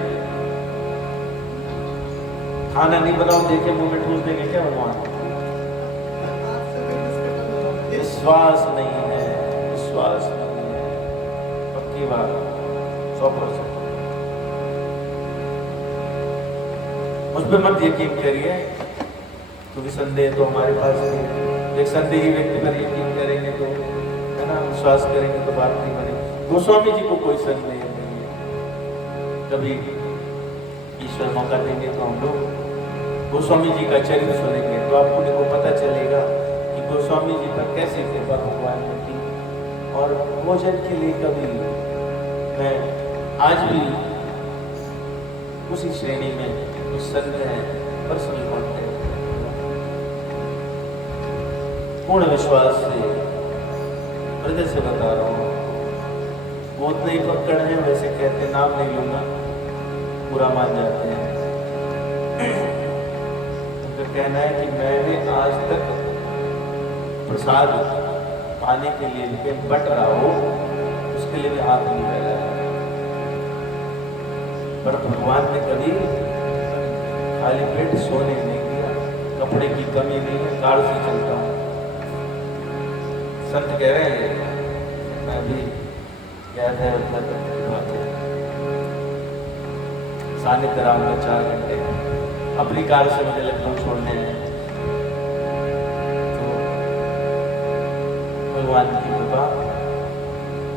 खाना नहीं बनाओ, देखे मुंह में ठूस देंगे क्या भगवान? विश्वास नहीं है, विश्वास नहीं है, पक्की बात 100%। मुझ पर मत यकीन करिए, क्योंकि संदेह तो हमारे पास नहीं है। एक संदेही व्यक्ति पर यकीन करेंगे तो, है ना, विश्वास करेंगे तो बात नहीं बनेगी। गोस्वामी जी को कोई संदेह नहीं है। कभी ईश्वर मौका देंगे तो हम लोग गोस्वामी जी का चरित्र सुनेंगे तो आपको देखो पता चलेगा कि गोस्वामी जी पर कैसे कृपा भगवान ने की। और भोजन के लिए कभी मैं आज भी उसी श्रेणी में कुछ संत हैं, पर्सनल कॉन्टेक्ट, पूर्ण विश्वास से हृदय से बता रहा हूँ। वो उतने ही पकड़ है, वैसे कहते, नाम नहीं लूंगा, पूरा मान जाते हैं। उनका कहना है कि मैंने आज तक प्रसाद पाने के लिए बट रहा हो, उसके लिए भी हाथ नहीं फैलाया, पर भगवान ने कभी खाली पेट सोने नहीं दिया। कपड़े की कमी नहीं है, कार से चलता हूँ। संत कह रहे हैं, मैं भी याद है सानिध्य राम में 4 घंटे अपनी कार से मुझे लखनऊ छोड़ने हैं, तो भगवान की कृपा,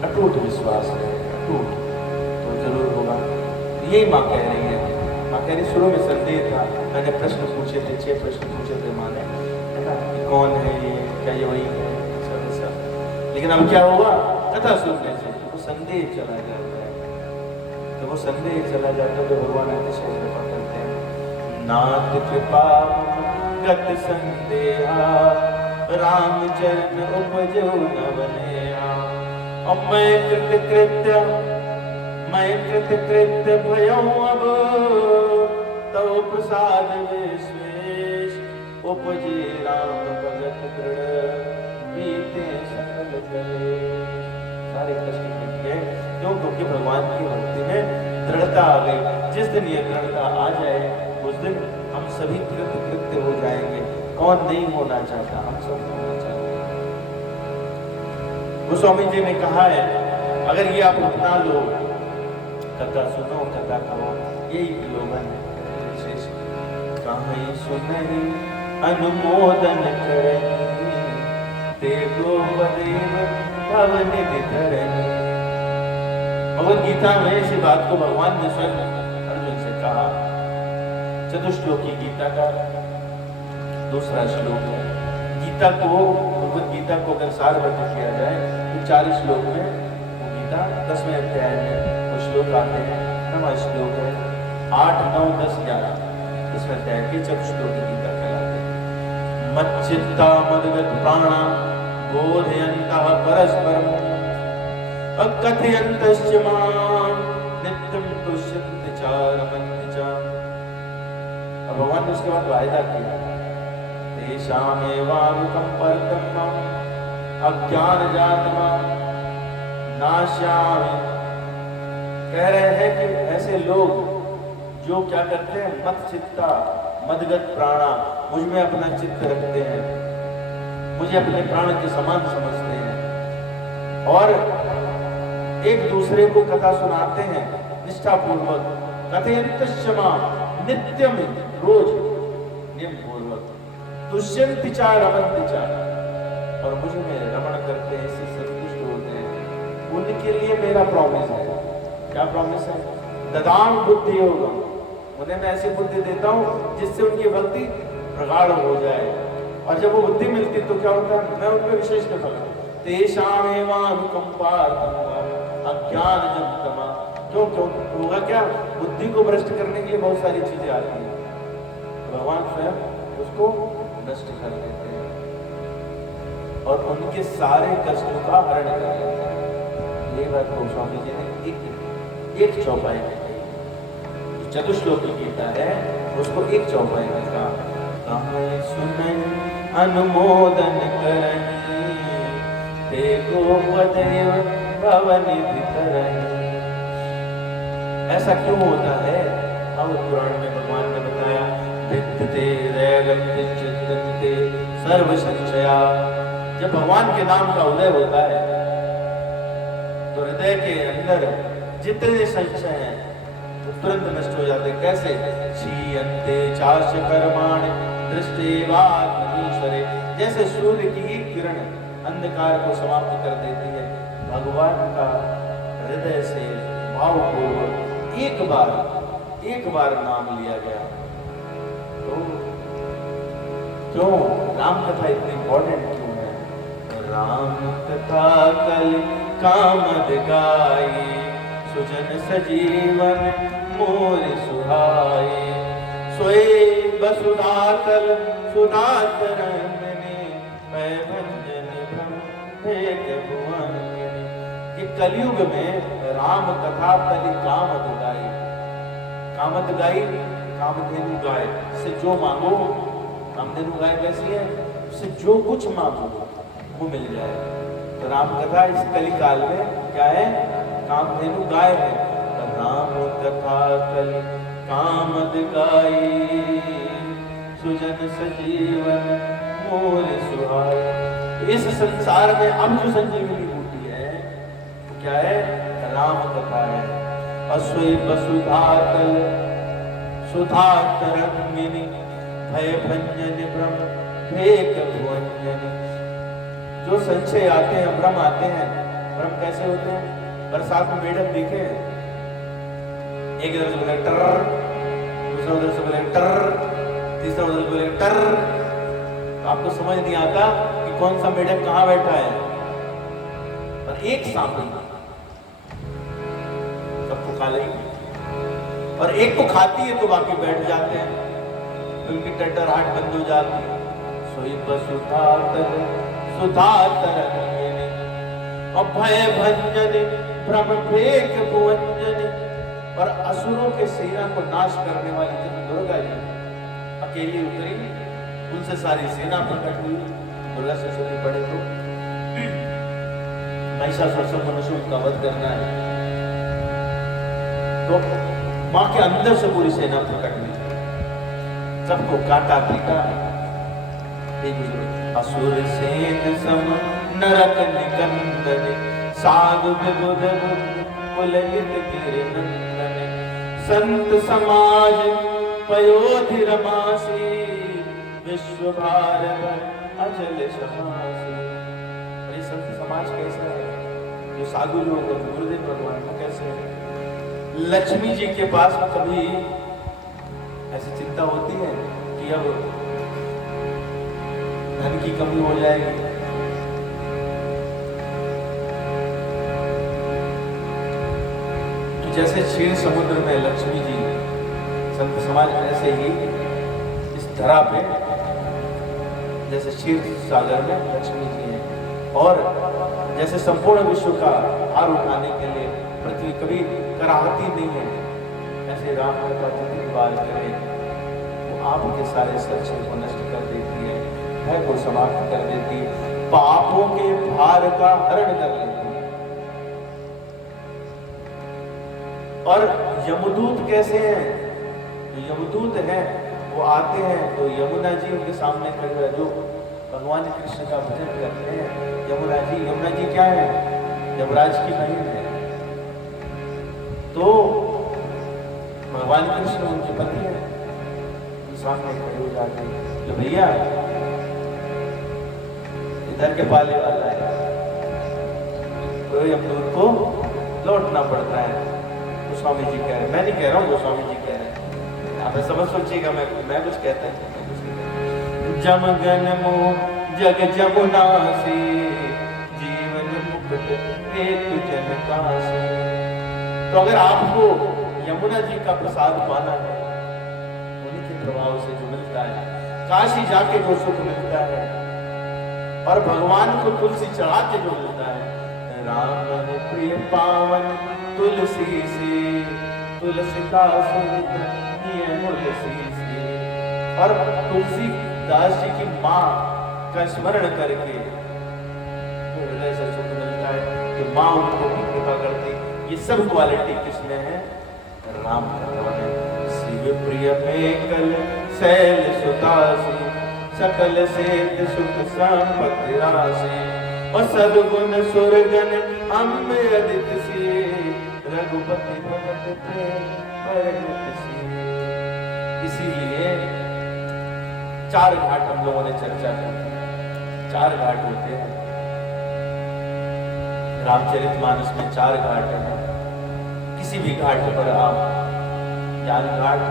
अटूट विश्वास है, अटूट, तो जरूर होगा। यही माँ कह रही है, माँ कह रही शुरू में संदेह था, मैंने प्रश्न पूछे थे, 6 प्रश्न पूछे थे माँ ने, है ना, कि कौन है ये, क्या ये वही है, सब ऐसा। लेकिन अब क्या हुआ, कथा सुनने से वो संदेह चला जाता है। तो वो संदेह चला जाता है तो भगवान अतिशय कृपा करते हैं। नाथ कृपा गत संदेहा, राम चरण उपजो न बनेहा। अब मैं कृत्य भयऊं अब, तव प्रसाद विशेष उपजे राम भगत दृढ़, बीते सकल कलेश। सारे कष्ट मिट गए, क्यों? क्योंकि भगवान की भक्ति में दृढ़ता आ गई। जिस दिन ये दृढ़ता आ जाए उस दिन हम सभी कृत्य हो जाएंगे। कौन नहीं होना चाहता, हम सब होना चाहते हैं। गोस्वामी जी ने कहा है, अगर ये आप अपना लो, कथा सुनो, कथा कहो, यही विलोभन है विशेष। कहीं सुनहि अनुमोदन करहि, तेगो बदेव भवनिधि धरहि। भगवद गीता में इसी बात को भगवान ने स्वयं अर्जुन से कहा। चतुश्लोकी गीता का दूसरा श्लोक है। गीता को, भगवद गीता को अगर सारबद्ध किया जाए तो 4 श्लोक में वो गीता 10वें अध्याय में वो श्लोक आते हैं। 9वां श्लोक है, 8, 9, 10, 11 इस अध्याय के चतुश्लोकी गीता कहलाते हैं। मच्चित्ता मदगत प्राणा बोधयन्तः परस्परम्, अकथयन्तश्च मां नित्यं तुष्यन्ति च रमन्ति च। और भगवान ने उसके बाद वायदा किया, तेषामेवानुकम्पर्तं अज्ञानजातं नाश्यामि। कह रहे हैं कि ऐसे लोग जो क्या करते हैं, मत चित्ता मदगत प्राणा, मुझ में अपना चित्त रखते हैं, मुझे अपने प्राण के समान समझते हैं और एक दूसरे को कथा सुनाते हैं निष्ठापूर्वक। कथयन्तश्च मां नित्यम, रोज नियम पूर्वक। तुष्यन्ति च रमन्ति च, और मुझ में रमण करते हैं, इससे संतुष्ट होते हैं। उनके लिए मेरा प्रॉमिस है। क्या प्रॉमिस है? ददाम बुद्धि योगम, उन्हें मैं ऐसी बुद्धि देता हूँ जिससे उनकी भक्ति प्रगाढ़ हो जाए। और जब वो बुद्धि मिलती तो क्या होता है, मैं उनपे विशेष कृपा करता हूँ। तेषामेवानुकंपार्थं अज्ञानजन्तमा। क्यों होगा क्या? बुद्धि को भ्रष्ट करने के लिए बहुत सारी चीजें आती हैं, भगवान स्वयं उसको नष्ट कर देते हैं और उनके सारे कष्टों का हरण कर लेते हैं। ये बात गोस्वामी जी ने एक चौपाई में कही। चतुश्लोकी गीता है उसको एक चौपाई में कहा, कहीं सुनहि अनुमोदन करहि, तेगो बदेव भवनिधि धरहि। ऐसा क्यों होता है? अब पुराण में भगवान ने बताया, विद्यते रैगन्ते चिन्तन्ते सर्व संशया। जब भगवान के नाम का उदय होता है तो हृदय के अंदर जितने संशय हैं वो तुरंत नष्ट हो जाते हैं। कैसे? क्षीयन्ते चाश कर्माणि दृष्टेवात्मनीश्वरे। जैसे सूर्य की एक किरण अंधकार को समाप्त कर देती है, भगवान का हृदय से भावपूर्वक एक बार नाम लिया गया तो क्यों राम कथा इतनी इंपॉर्टेंट क्यों है? राम कथा कल कामद गाई, सुजन सजीवन मोर सुहाई। सोए बसुधातल सुधातरंगने, मैं भंजन भ्रम भेद भुवन। ये कलयुग में राम कथा कली कामद गाई। कामद गाई, कामधेनु गाय से जो मांगो, कामधेनु गाय कैसी है? उससे जो कुछ मांगो वो मिल जाए। तो राम कथा इस कली काल में क्या है? कामधेनु गाय है। राम कथा कली कामद गाई, सुजन सजीवन मोर सुहाई। इस संसार में अब जो संजीवनी होती है वो क्या है? राम कथा है। असुई वसुधातल सुधातरंगिनी, भय भंजन ब्रह्म भेक भुवंजनी। जो संशय आते हैं, भ्रम आते हैं, भ्रम कैसे होते हैं? बरसात में मेढक देखे हैं, एक इधर से बोले टर, दूसरा उधर से बोले टर, तीसरा उधर बोले टर। तो आपको समझ नहीं आता कि कौन सा मेढक कहां बैठा है। और एक सांप सबको खा लेगी और एक को खाती है तो बाकी बैठ जाते हैं, उनकी टटरहाट बंद हो जाती है। सोई बसुधा सुधा अभय भंजन भ्रम फेक भुवंजन। और असुरों के सेना को नाश करने वाली जब दुर्गा जी अकेली उतरी, उनसे सारी सेना प्रकट हुई। दुर्गा सरस्वती पढ़े तो महिषासुर से मनुष्यों का वध करना है, तो मां के अंदर से पूरी सेना प्रकट हुई, सबको काटा पीटा। असुर सेन सम नरक निकंदन साधु विबुध कुलहित गिर नंदन। संत समाज पयोधि रमासी विश्व भारत अचल समासी। ये संत समाज कैसा है? जो साधु लोग गुरुदेव भगवान को कैसे है? लक्ष्मी जी के पास कभी ऐसी चिंता होती है कि अब धन की कमी हो जाएगी? जैसे क्षीर समुद्र में लक्ष्मी जी, संत समाज ऐसे ही इस धरा पे जैसे क्षीर सागर में लक्ष्मी जी हैं। और जैसे संपूर्ण विश्व का भार उठाने के लिए पृथ्वी कभी कराहती नहीं है, ऐसे राम कृपा जितनी बार करे वो आपके सारे संशय को नष्ट कर देती है, भय को समाप्त कर देती है, पापों के भार का हरण कर लेती है। और यमदूत कैसे हैं? तो यमदूत हैं, वो आते हैं तो यमुना जी उनके सामने खड़े हुए, जो भगवान कृष्ण का भजन करते हैं। यमुना जी क्या है? यमराज की बहन है। तो भगवान कृष्ण उनके पति हैं, उनके सामने खड़े हो जाते हैं, तो भैया इधर के पाले वाला है, तो यमदूत को लौटना पड़ता है। गोस्वामी जी कह रहे हैं, मैं नहीं कह रहा हूँ, गोस्वामी जी कह रहे हैं, आप समझ सोचिएगा, मैं कुछ कहता है। जमगन मोह जग जमुना से जीवन मुकुट हेतु जनता से। तो अगर आपको यमुना जी का प्रसाद पाना है, उन्हीं के प्रभाव से जो मिलता है, काशी जाके जो सुख मिलता है और भगवान को तुलसी चढ़ा के जो मिलता है, राम प्रिय पावन तुलसी से तुलसीदास तुलसी से। और तुलसीदास जी की माँ का स्मरण करके हृदय से सुख मिलता है, तो माँ उनको भी कृपा करती। ये सब क्वालिटी किसमें है? राम कथा में। शिव प्रिय में कल शैल सुतासी सकल से सुख संपत्ति राशि। और सदगुण सुरगन अम्ब अदित से रघुपति भगत थे परगत से। इसीलिए 4 घाट हम लोगों ने चर्चा की। 4 घाट होते हैं रामचरितमानस में, 4 घाट हैं। किसी भी घाट पर आप, ज्ञान घाट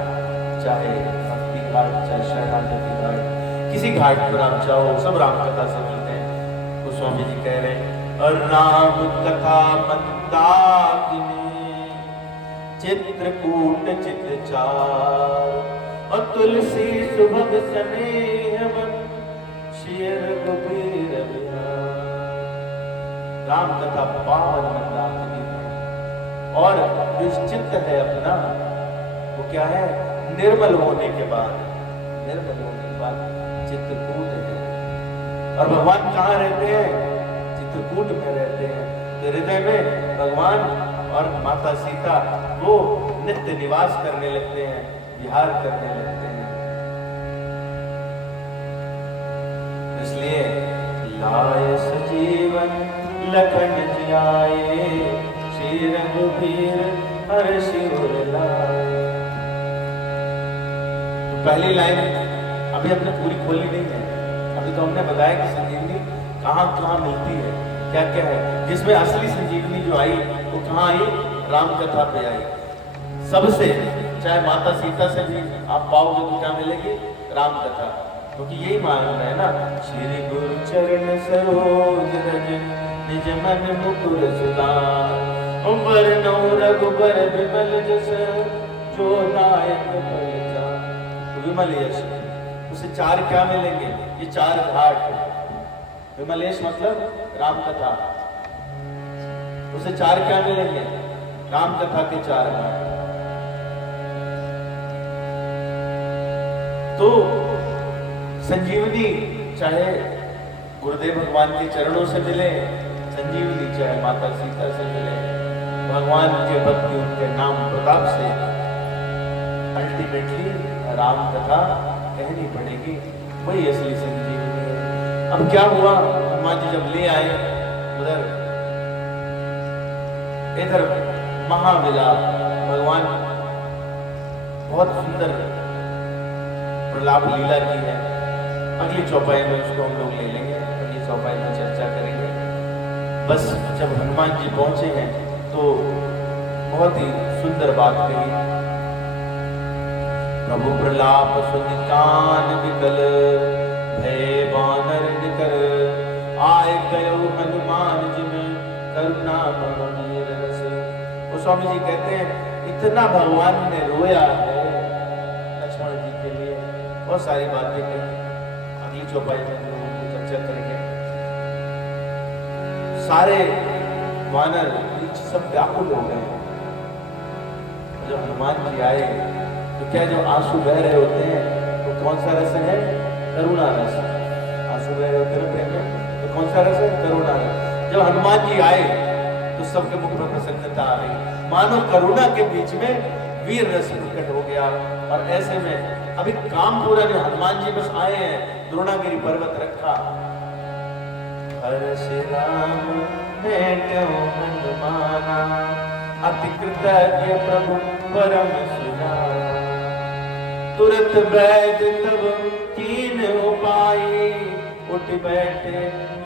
चाहे भक्ति घाट चाहे शरणागति घाट, किसी घाट पर आप चाहो, सब राम कथा से मिलते हैं। गोस्वामी जी कह रहे हैं, और राम कथा मंदाकिनी चित्रकूट चित्रचार। और तुलसी सुभग स्नेह शेर रघुबीर बिहार। राम कथा पावन मंदाकिनी है। और जो चित्त है अपना, वो क्या है? निर्मल होने के बाद, निर्मल होने के बाद चित्रकूट है। और भगवान कहाँ रहते हैं? चित्रकूट में रहते हैं। तो हृदय में भगवान और माता सीता वो नित्य निवास करने लगते हैं, विहार करने लगते हैं। इसलिए लाय सजीवन लखन जियाए श्री रघुबीर हर्षि उर लाए। तो पहली लाइन अभी हमने पूरी खोली नहीं है। अभी तो हमने बताया कि संजीवनी कहाँ कहाँ मिलती है, क्या क्या है। जिसमें असली संजीवनी जो आई वो कहाँ आई? राम कथा पे आई। सबसे चाहे माता सीता से भी आप पाओगे तो क्या मिलेगी? राम कथा। क्योंकि यही मानना है ना, श्री गुरु चरण सरोज रज निज मन मुकुर सुधार, बरनौ रघुबर विमल जस जो दायक फल चार। तो विमल यश, उसे 4 क्या मिलेंगे? ये 4 घाट। विमलेश मतलब राम कथा। उसे 4 क्या मिलेंगे? राम कथा के 4 घाट। तो संजीवनी चाहे गुरुदेव भगवान के चरणों से मिले, संजीवनी चाहे माता सीता से मिले, भगवान के भक्ति उनके नाम प्रताप से अल्टीमेटली राम कथा कहनी पड़ेगी, वही असली संजीवनी है। अब क्या हुआ, हनुमान जी जब ले आए उधर, इधर महाविलाप, भगवान बहुत सुंदर प्रलाप लीला की है। अगली चौपाई में उसको हम लोग ले लेंगे, अगली चौपाई में चर्चा करेंगे। बस जब हनुमान जी पहुंचे हैं तो बहुत ही सुंदर बात कही, प्रभु प्रलाप सुनि कान विकल, भय बानर निकर, आए गयो हनुमान जी में करुणा महावीर रस। वो स्वामी जी कहते हैं इतना भगवान ने रोया है लक्ष्मण जी के लिए, बहुत सारी बातें कही। अगली चौपाई में हम लोगों को चर्चा करेंगे। सारे वानर सब व्याकुल हो गए। जब हनुमान जी आए तो क्या जो आंसू बह रहे होते हैं तो कौन सा रस है? करुणा रस। आंसू बह रहे होते हैं प्रेम में तो कौन सा रस है? करुणा रस। जब हनुमान जी आए तो सबके मुख में प्रसन्नता आ गई, मानो करुणा के बीच में वीर रस प्रकट हो गया। और ऐसे में अभी काम पूरा नहीं, हनुमान जी बस आए हैं, द्रोणागिरी पर्वत रखा, हर्ष राम भेंटो हनुमाना, अति कृतज्ञ प्रभु परम सुजाना, तुरंत बैठ तब कीन उपाय, उठ बैठे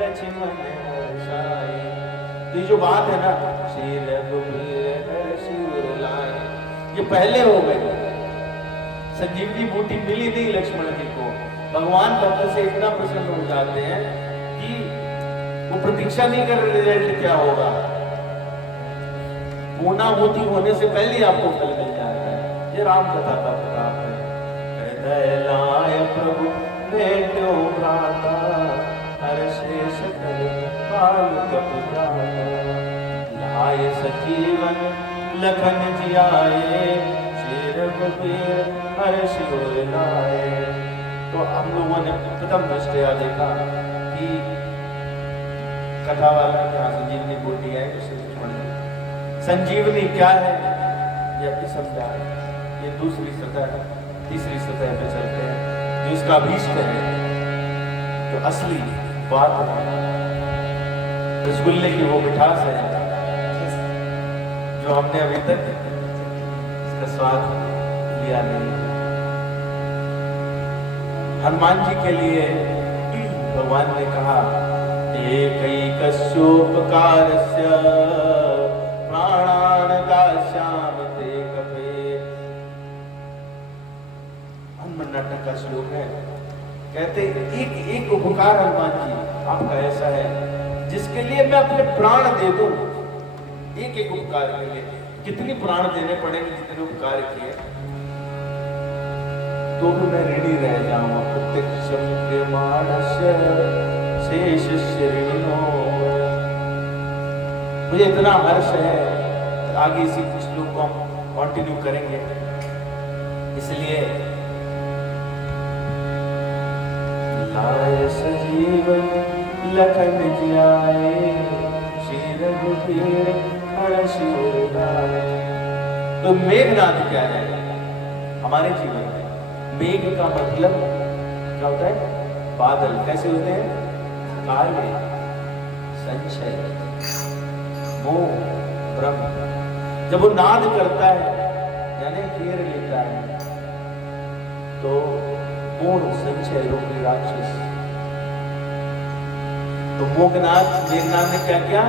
लक्ष्मण हर्षाए। तो ये जो बात है ना, श्री रघुवीर हर्षि उर लाए, ये पहले हो गए। संजीवनी बूटी मिली नहीं लक्ष्मण जी को, भगवान भक्त से इतना प्रसन्न हो जाते हैं कि वो प्रतीक्षा नहीं कर रहे रिजल्ट क्या होगा, पूर्णाहुति होने से पहले आपको फल मिल जाता है। ये राम कथा का प्रताप है। हृदय लाय प्रभु भेंटो भ्राता, हर्षे सकल बाल कपि लाय सजीवन लखन जियाए, श्री रघुवीर हर्षि उर लाए। तो हम लोगों ने प्रथम दृष्टया देखा कि कथा वाला यहाँ संजीवनी बूटी है, संजीवनी क्या है ये अभी समझा है। ये दूसरी सतह, तीसरी सतह पे चलते हैं, जो इसका अभीष्ट है, जो असली बात है, रसगुल्ले की वो मिठास है जो हमने अभी तक इसका स्वाद लिया नहीं। हनुमान जी के लिए भगवान ने कहा एकैकस्योपकारस्य प्राणान् दास्यामि ते कपे। हनुमान नाटक का श्लोक है, कहते एक एक उपकार हनुमान जी आपका ऐसा है जिसके लिए मैं अपने प्राण दे दूं। एक एक उपकार के लिए कितनी प्राण देने पड़ेंगे, जितने उपकार किए तो भी मैं ऋणी रह जाऊंगा। प्रत्यक्षम प्रेमाणस्य शेष ऋणो। मुझे इतना हर्ष है, आगे इसी श्लोक को हम कंटिन्यू करेंगे। इसलिए लाय सजीवन लखन जियाए, श्री रघुवीर हर्षि उर लाए। तो मेघनाद क्या है हमारे जीवन में? मेघ का मतलब क्या होता है? बादल। कैसे होते हैं? काले, संशय, मोह, भ्रम। जब वो नाद करता है यानी घेर लेता है तो मोह, संशय रूपी राक्षस। तो मोहनाथ मेघनाथ ने क्या किया?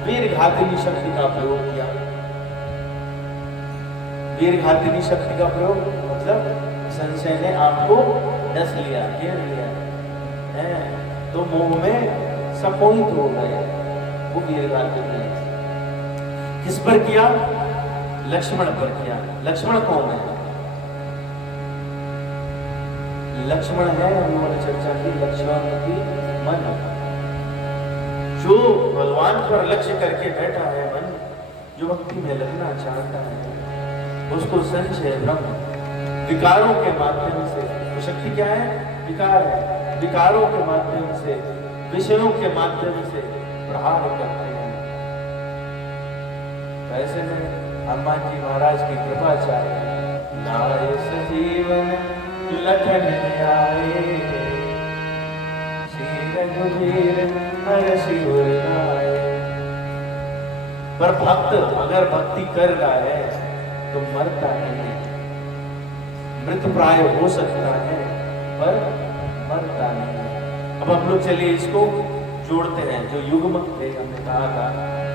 वीर घातिनी शक्ति का प्रयोग किया। वीरघातिनी शक्ति का प्रयोग मतलब संशय ने आपको डस लिया, घेर लिया है, तो मोह में सम्मोहित हो गए, वो वीरघातिनी है। किस पर किया? लक्ष्मण पर किया। लक्ष्मण कौन है? लक्ष्मण है, उन्होंने चर्चा की, लक्ष्मण की मन, जो भगवान पर लक्ष्य करके बैठा है मन, जो भक्ति में लगना चाहता है, उसको संशय भ्रम विकारों के माध्यम से, तो शक्ति क्या है? विकार है, विकारों के माध्यम से, विषयों के माध्यम से प्रहार करते हैं। ऐसे में हनुमान जी महाराज की कृपा चाहिए। लाए सजीवन लखन आए, श्री रघुवीर हर्षि उर लाए। पर भक्त अगर भक्ति कर रहा है तो मरता नहीं, मृत प्राय हो सकता है पर मरता नहीं। अब हम लोग चलिए इसको जोड़ते हैं, जो युग्म थे हमने कहा था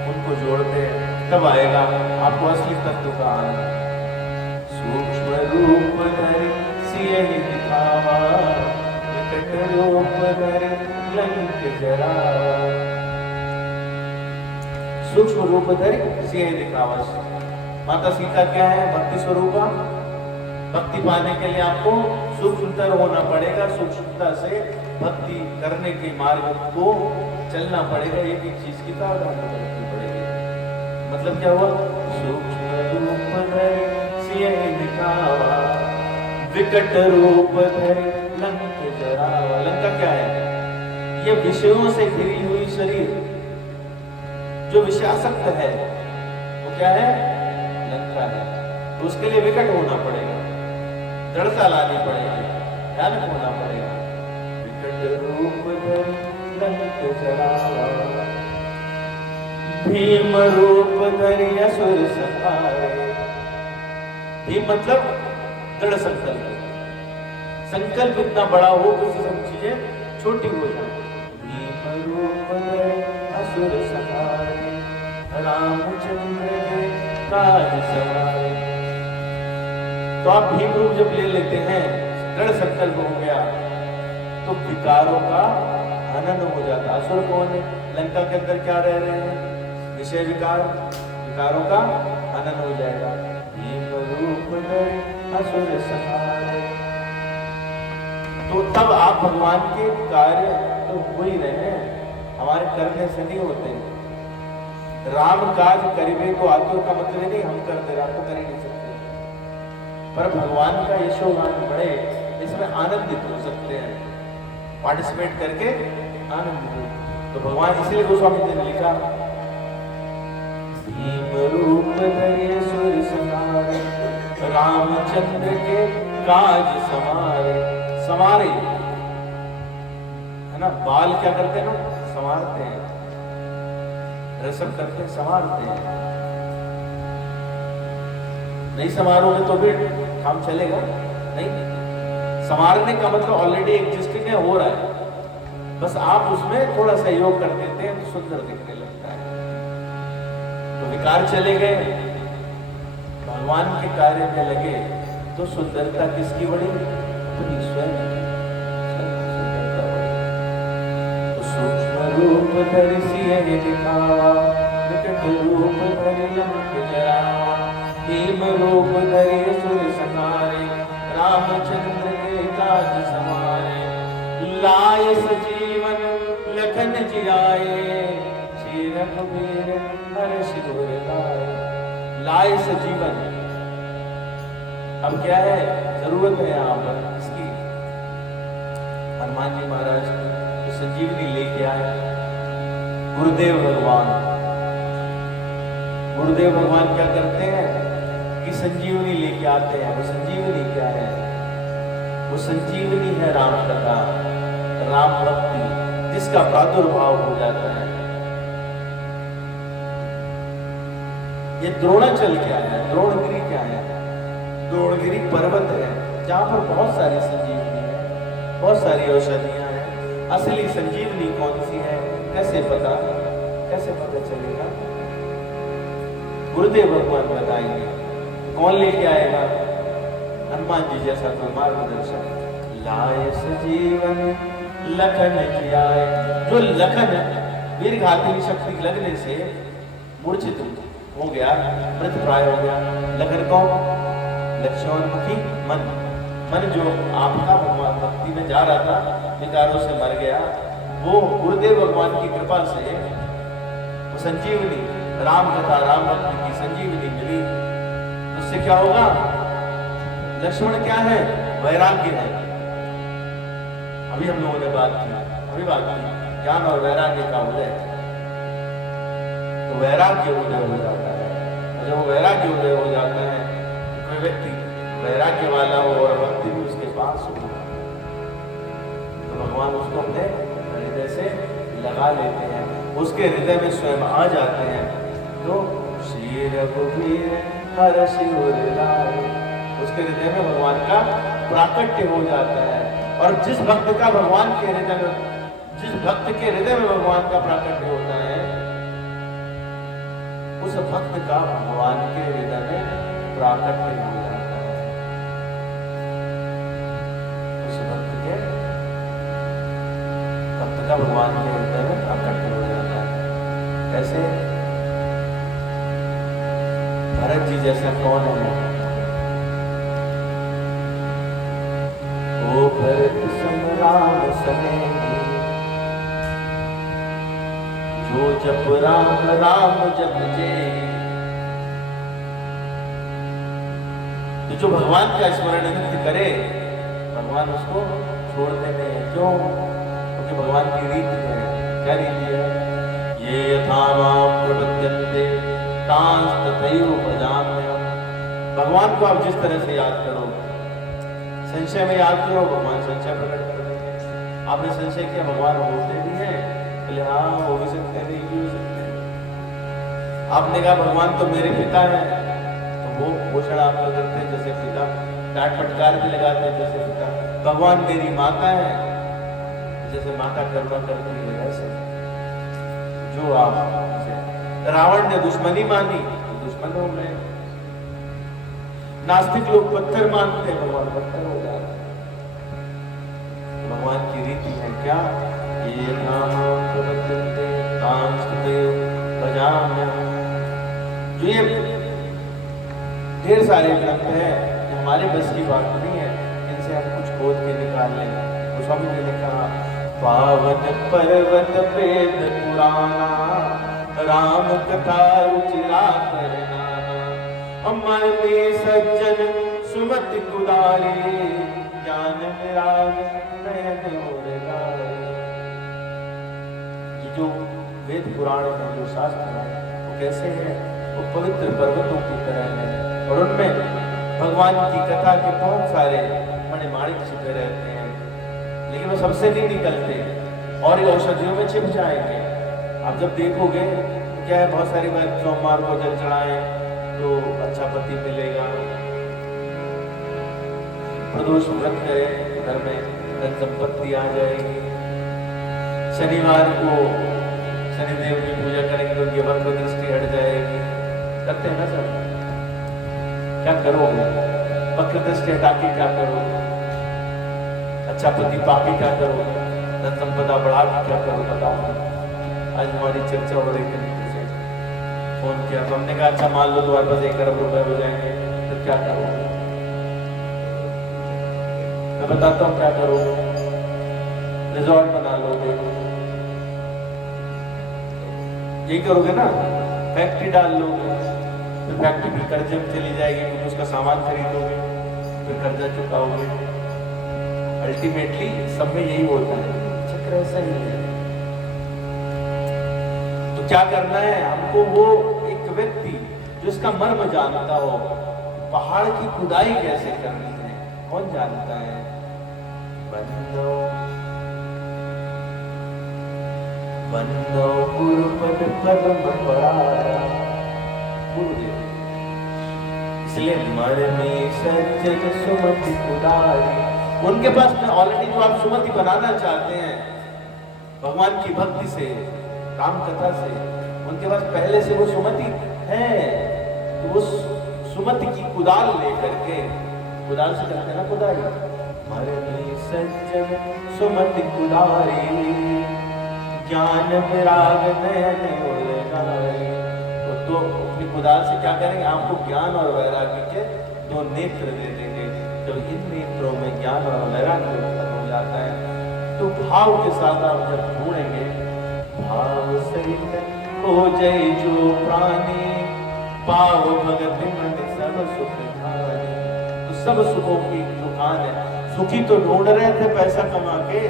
उनको जोड़ते हैं, तब आएगा आपको असली तत्व का आनंद। सूक्ष्म रूप धरि सियहि दिखावा, विकट रूप धरि लंक जरावा। सूक्ष्म रूप धरि सियहि दिखावा। माता सीता क्या है? भक्ति स्वरूपा। भक्ति पाने के लिए आपको सूक्ष्मतर होना पड़ेगा, सूक्ष्मता से भक्ति करने के मार्ग को चलना पड़ेगा, एक एक चीज की सावधानी रखनी पड़ेगी। मतलब क्या हुआ? सूक्ष्म रूप धरि सियहि दिखावा, विकट रूप धरि लंक जरावा। लंका क्या है? ये विषयों से घिरी हुई शरीर, जो विषयासक्त है वो क्या है? लंका है। तो उसके लिए विकट होना पड़ेगा, दृढ़ता लानी पड़ेगी, ध्यान होना पड़ेगा। विकट रूप धरि लंक जरावा, भीम रूप धरि असुर संहारे। भीम मतलब दृढ़ संकल्प, संकल्प इतना बड़ा हो कि उससे सब चीजें छोटी हो जाए। भीम रूप धरि असुर संहारे, रामचंद्र के काज सवारे। तो आप भीम रूप जब ले लेते हैं, दृढ़ संकल्प हो गया, तो विकारों का हनन हो जाता। असुर कौन है? लंका के अंदर क्या रह रहे हैं? विषय विकार, विकारों का हनन हो जाएगा। भीम रूप धरि असुर संहारे। तो तब आप भगवान के कार्य तो हो ही रहे हैं, हमारे करने से नहीं होते। राम काज करिबे को आतुर का मतलब नहीं हम करते, राम तो कर ही नहीं सकते, पर भगवान का यशोगान बढ़े, इसमें आनंदित हो सकते हैं, पार्टिसिपेट करके आनंदित हो। तो भगवान इसलिए गोस्वामी जी ने लिखा, भीम रूप धरि असुर संहारे, रामचंद्र के काज समारे। समारे है ना, बाल क्या करते हैं ना? संवारते हैं, रसम करते हैं, संवारते हैं। नहीं संवारोगे तो फिर काम चलेगा नहीं। संवारने का मतलब ऑलरेडी एग्जिस्टिंग है, हो रहा है, बस आप उसमें थोड़ा सहयोग कर देते हैं तो सुंदर दिखने लगता है। तो विकार चले गए, भगवान के कार्य में लगे, तो सुंदरता किसकी बढ़ी? अपनी स्वयं सुंदरता बढ़ी। तो सूक्ष्म रूप धरि सियहि दिखावा, विकट रूप धरि लंक जरावा। भीम रूप धरि असुर संहारे, रामचंद्र के काज समारे। लाए सजीवन लखन जियाए, श्री रघुवीर हर्षि उर लाए। लाए सजीवन, अब क्या है? जरूरत है यहाँ पर इसकी, हनुमान जी महाराज की, तो संजीवनी लेके आए गुरुदेव भगवान। गुरुदेव भगवान क्या करते हैं कि संजीवनी लेके आते हैं। वो संजीवनी क्या है? वो संजीवनी है राम कथा, राम भक्ति, जिसका प्रादुर्भाव हो जाता है। ये द्रोणाचल क्या है? द्रोणगिरी क्या है? द्रोणगिरी पर्वत है जहां पर बहुत सारी संजीवनी है, बहुत सारी औषधियां हैं। असली संजीवनी कौन सी है? कैसे पता चलेगा? गुरुदेव भगवान बताएंगे। कौन लेके आएगा? हनुमान जी जैसा कोई मार्गदर्शक। लाए सजीवन लखन जियाए। जो लखन वीर घातनी शक्ति लगने से मूर्छित हो गया, मृत प्राय हो गया। लखन कौन? लक्ष्मणमुखी मन। मन जो आपका भगवान भक्ति में जा रहा था, विकारों से मर गया, वो गुरुदेव भगवान की कृपा से वो संजीवनी, राम कथा राम भक्ति की संजीवनी मिली। उससे क्या होगा? लक्ष्मण क्या है? वैराग्य है। अभी हम लोगों ने बात की, ज्ञान और वैराग्य का उदय। तो वैराग्य उदय हो जाता है, और जब वो वैराग्य उदय हो जाता है, कोई व्यक्ति वैराग्य वाला हो और भक्ति भी उसके पास हो, तो भगवान उसको अपने हृदय से लगा लेते हैं, उसके हृदय में स्वयं आ जाते हैं। तो श्री रघुवीर हर्षि उर लाए, उसके हृदय में भगवान का प्राकट्य हो जाता है। और जिस भक्त का भगवान के हृदय में, जिस भक्त के हृदय में भगवान का प्राकट्य होता है, उस भक्त का भगवान के हृदय में प्राकट्य हो जाता है। उस भक्त का भगवान के हृदय में प्राकट्य हो जाता है। ऐसे भरत जी जैसा कौन है? ओ भरत सम राम सनेही, जो जप राम राम जप जे। तो जो भगवान का स्मरण नित्य करे, भगवान उसको छोड़ते नहीं। क्यों? क्योंकि भगवान की रीति है। क्या रीति है? ये यथा माम प्रपद्यन्ते तांस तथैव भजाम्यहम्। भगवान को आप जिस तरह से याद करो, संशय में याद करो, भगवान संशय प्रकट कर देंगे। आपने संशय किया भगवान होते भी हैं, बोले हाँ हो भी सकते हैं, नहीं भी हो सकते हैं। आपने कहा भगवान तो मेरे पिता हैं, तो वो पोषण आपका करते हैं जैसे पिता, डांट फटकार भी लगाते हैं जैसे पिता। भगवान मेरी माता है, जैसे माता करुणा करती है वैसे। जो आप रावण ने दुश्मनी मानी तो दुश्मन हो गए। नास्तिक लोग पत्थर मानते हैं, भगवान पत्थर हो जाते हैं। भगवान की रीति है क्या? ये नाम प्रपद्यन्ते तांस तथैव भजाम्यहम्। जो ये ढेर सारे ग्रंथ हैं, हमारे बस की बात नहीं है, इनसे हम कुछ खोज के निकाल लें। स्वामी जी ने कहा पावन पर्वत वेद पुराना, राम कथा रुचिरा करना। अमर में सज्जन सुमति कुदारे, ज्ञान विराग नयन मोर लाए। ये जो वेद पुराण है, जो शास्त्र है, वो कैसे है? वो पवित्र पर्वतों की तरह है, और उनमें भगवान की कथा के बहुत सारे मणिमाणिक छिपे रहते हैं, लेकिन वो सबसे नहीं निकलते और ये औषधियों में छिप जाएंगे। आप जब देखोगे क्या है, बहुत सारी बार सोमवार को जल चढ़ाएं तो अच्छा पति मिलेगा, प्रदोष व्रत करें घर में धन संपत्ति आ जाएगी, शनिवार को शनिदेव की पूजा करेंगे तो उनकी वक्र दृष्टि हट जाएगी। करते हैं ना सर? क्या करोगे? वक्र दृष्टि हटा के क्या करोगे? अच्छा पति पाके क्या करो? धन संपदा बढ़ा के क्या करो? बताओ। आज हमारी चर्चा हो रही थी, से फोन किया तो हमने कहा अच्छा मान लो तुम्हारे पास 1 अरब रुपए हो जाएंगे, तो क्या करो? मैं बताता हूँ क्या करो। रिजॉर्ट बना लोगे, यही करोगे ना? फैक्ट्री डाल लोगे, फिर फैक्ट्री भी कर्जे में चली जाएगी, क्योंकि उसका सामान खरीदोगे, फिर कर्जा चुकाओगे। अल्टीमेटली सब में यही होता है, चक्र ऐसा ही है। तो क्या करना है हमको? वो एक व्यक्ति जो इसका मर्म जानता हो, पहाड़ की खुदाई कैसे करनी है, कौन जानता है? बंदो बंदो गुरुपद पद्म परारा, गुरुदेव। इसलिए मन में सज्जन सुमति कुदारी, उनके पास में ऑलरेडी जो आप सुमति बनाना चाहते हैं भगवान की भक्ति से, राम कथा से, उनके पास पहले से वो सुमति है। तो उस सुमति की कुदाल लेकर के, कुदाल से कहते हैं ना कुदारी, मरनी सज्जन सुमति कुदारी, ज्ञान विराग नयन उलगाए। तो अपनी कुदाल से क्या करेंगे, आपको ज्ञान और वैराग्य के दो नेत्र दे देंगे। जब इन नेत्रों में ज्ञान और वैराग्य उत्पन्न हो जाता है तो भाव के साथ आप जब ढूंढेंगे, भाव सहित हो जय जो प्राणी, पाव भगत मन सब सुख खाने। तो सब सुखों की दुकान है। सुखी तो ढूंढ रहे थे पैसा कमा के,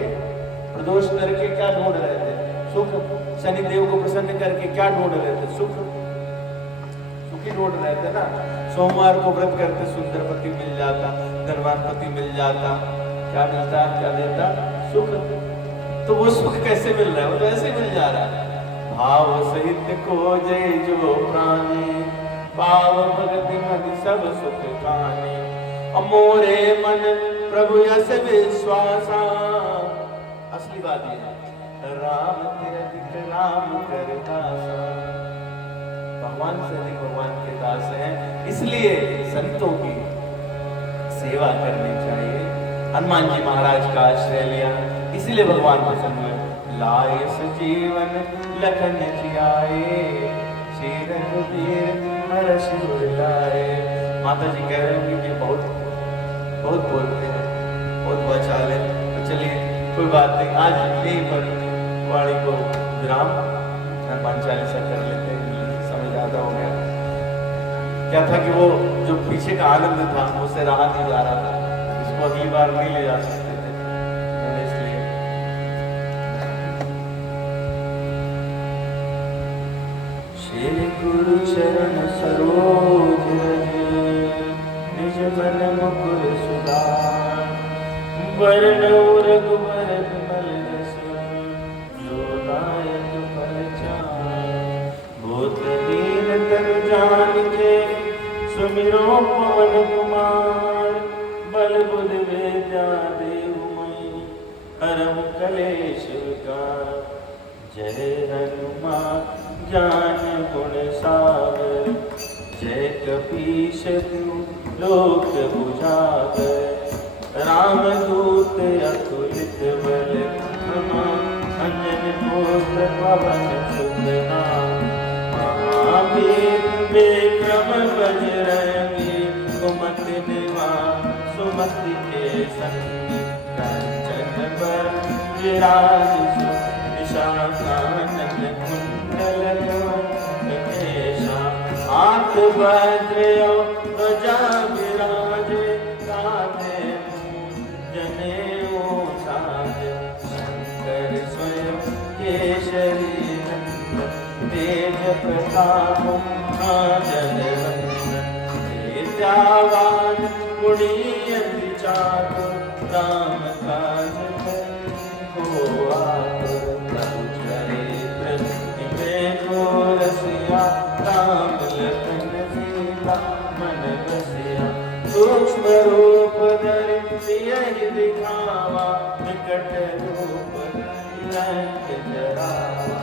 प्रदोष करके क्या ढूंढ रहे थे, सुख। शनिदेव को प्रसन्न करके क्या ढूंढ रहे थे, सुख। सुखी ढूंढ रहे थे ना। सोमवार को व्रत करते सुंदर पति मिल जाता, धनवान पति मिल जाता, क्या मिलता, क्या देता, सुख। तो वो सुख कैसे मिल रहा है, वो तो ऐसे मिल जा रहा है। भाव सहित को जय जो प्राणी, पाव भगति मन सब सुख खाने। अमोरे मन प्रभु यस विश्वासा। असली बात ये है, राम के अधिक राम कर दासा। भगवान से अधिक भगवान के दास हैं, इसलिए संतों की सेवा करनी चाहिए। हनुमान जी महाराज का आश्रय लिया, इसीलिए भगवान प्रसन्न हुए। लाए सजीवन लखन जियाए, श्री रघुवीर हर्ष लाए। माता जी कह रहे हैं कि बहुत बहुत बोलते हैं, बहुत बचा ले। तो चलिए कोई बात नहीं, आज यहीं पर वाणी को विराम, हनुमान चालीसा कर लेते हैं। समय ज्यादा हो गया। क्या था कि वो जो पीछे का आनंद था उससे रहा नहीं जा रहा था, इसको अगली बार नहीं ले जा सकते थे, इसलिए श्री गुरु चरण सरोज रज, निज मन मुकुर सुधार। वरणौ रघुबर विमल जस, जो नायक फल चार। भूत दीन तनु जानिके, सुमिरो पवन कुमार। बल बुद्धि विद्या देहु मैं, हरहु कलेश विकार। जय हनुमान ज्ञान गुण सागर, जय कपीश तिहु लोक बुझागर। रामदूत अतुलित बल धामा, अंजन पुत्र पवन सुत नाम। महावीर विक्रम बजरंगी, सुमति निवार सुमति के संगी। कंचन बर विराज सुशासन, कुंडल केशा। हाथ वज्र ध्वजा विराजे, कांधे जनेऊ साज। शंकर स्वयं केशरी नंदन, तेज प्रताप महाजगवंदन। विद्यावान गुणी अति चातुर, राम काज को आतुर। प्रभु चरित्र निवेदो रसिया, राम लखन सीता मन बसिया। सूक्ष्म रूप धरि सियहि दिखावा, निकट रूप लंक जरावा।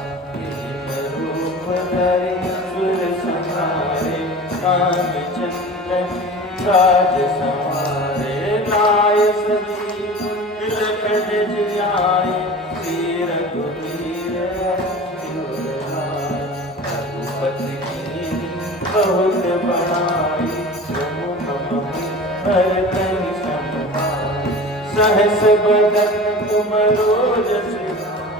रूप धरि सुर संहारे, रामचंद्र राज संहारे। लाए सजीव लखन जियाए, श्री रघुवीर हर्ष लाए। रघुपति कीन्ही बहुत बड़ाई, प्रभु मम भरतन सम भाई। सहस बदन तुम रोजस,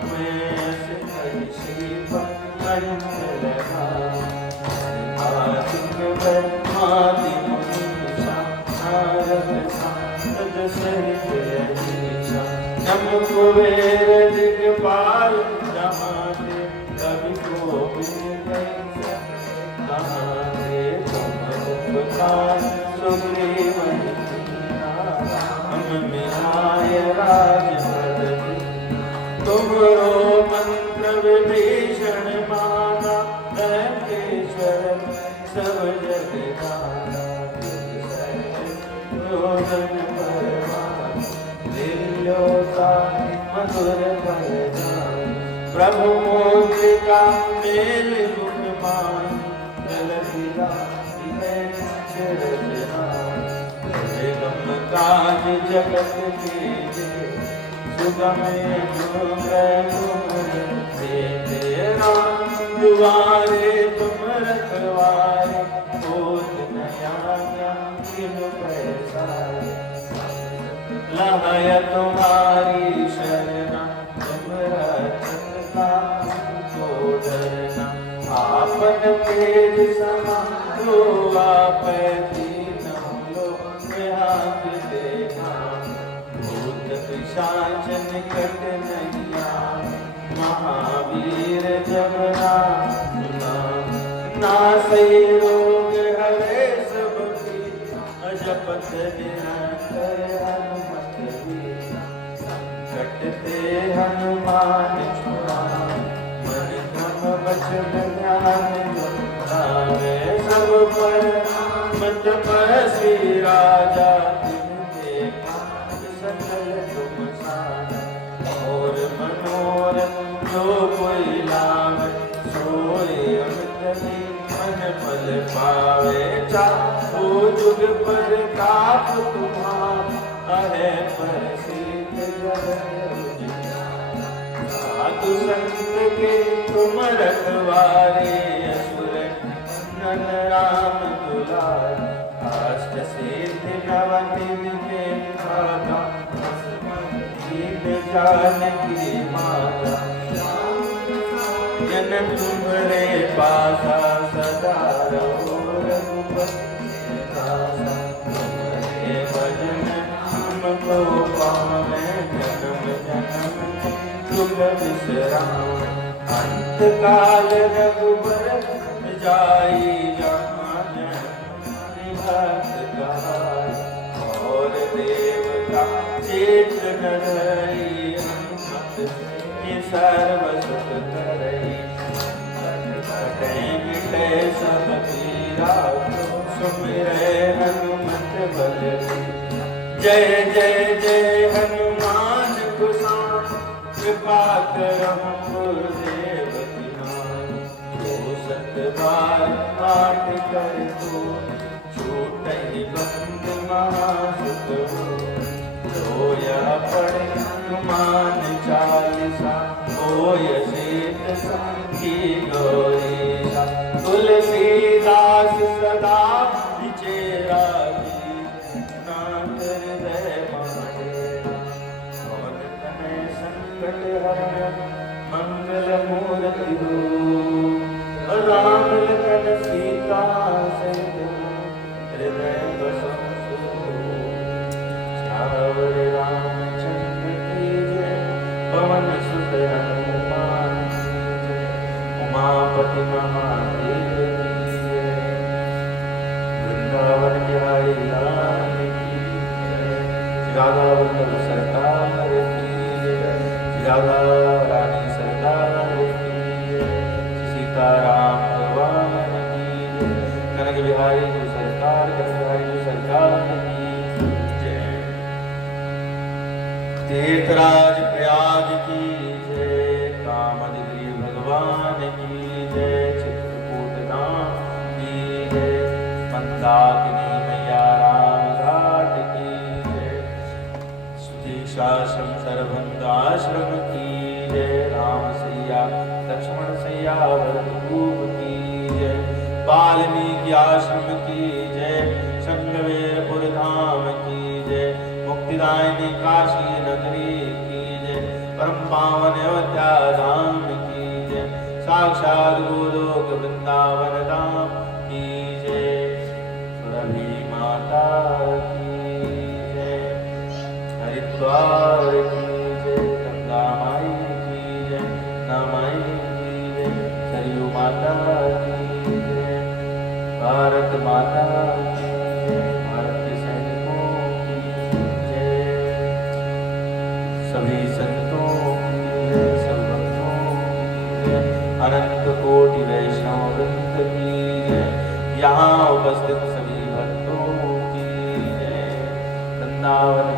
मैं अस कहि श्रीपद कंठ लगाई। आदित्य ब्रह्मादि मुनीसा, नारद सारद सहित अहिसा। नम कुबेर दिगपाल, जमाते कवि कोविद कहाते। तुम उपकार सुग्रीव हम मिलाय राजपद। तुमरो मंत्र विभीषण माना, लंकेश्वर सब जग जाना। रोदन परवान, दिव्योता मधुर फलदान। प्रभु मुद्रिका मेल गुण मान, रचना गम काज जगत के सुगम तेरा दुआरे तुम रखवारे होत नया किन पैसारे लहय तुम्हारी शरणा तुम रचना को डरना आपन तेज समा दो आप दीनम लोग हाथ देखा भूत पिशाच निकट नहीं आए महावीर जब नासे रोग हरे सब अजपत निरंतर हनुमत कटते हनुमान छुड़ाए मन क्रम वचन ध्यान लावे सब पर मत तपस्वी राजा तिन देखा सकल तुम सारा और मनोरथ जो कोई लावे सोए अमृत मन फल पावे चाहो जुग पर ताप तुम्हारा है प्रसिद्ध साधु संत के तुम रखवारे असुर नन राम दुलार अष्ट सिद्धि नवनिधि के खाता जानकी माता जन तुम्हारे पासा सदा रहो रघुपति दासा तुम्हारे भजन हमको पावे जन्म जन्म सुख विश्राम अंत काल रघुबर जाई जहाँ भक्त गाय और देवता चेत न धरी सर्व सुख करई कटे मिटे सब पीरा सुमिरै हनुमत बल जय जय जय हनुमान गोसाई कृपा करहु गुरुदेव की नाई जो सत बार पाठ कर तो छूटहि बंद महासुख जो यह पढ़े हनुमान चालीसा होय शीत संगी गौरीसा तुलसीदास सदा विचेरा नाथ हृदय माहेरा पवन तनय संकट हरण मंगल मूर्ति राम लखन सीता सहित हृदय बसो श्यावर रामचंद्र की जय पवन सुत हनुमान की जय उमापति महादेव की जय वृंदावन बिहारी लाल की जय राधा वल्लभ सरकार की जय राधा रानी सरकार की जय सीताराम भगवान की जय कनक बिहारी जी सरकार कनक बिहारी जी सरकार की जय तीर्थराज प्रयाग की जय कामदगिरि भगवान की जय चित्रकूट धाम की जय मंदाकिनी मैया राम घाट की जय सुधीशाश्रम सरभंगाश्रम की जय राम सैया लक्ष्मण सैया भरतभूप की जय वाल्मीकि आश्रम की जय संगवेरपुर धाम की जय मुक्तिदायिनी काशी नगरी की जय परम पावन अयोध्या धाम की जय साक्षात गोलोक वृंदावन धाम की जय सुरभि माता की जय हरिद्वार की जय गंगा माई की जय नमाई की जय सरयू माता की जय भारत माता की जय भारत के सैनिकों की जय सभी संतों की जय सब भक्तों की जय अनंत कोटि वैष्णव वृंद की जय यहाँ उपस्थित सभी भक्तों की जय वृंदावन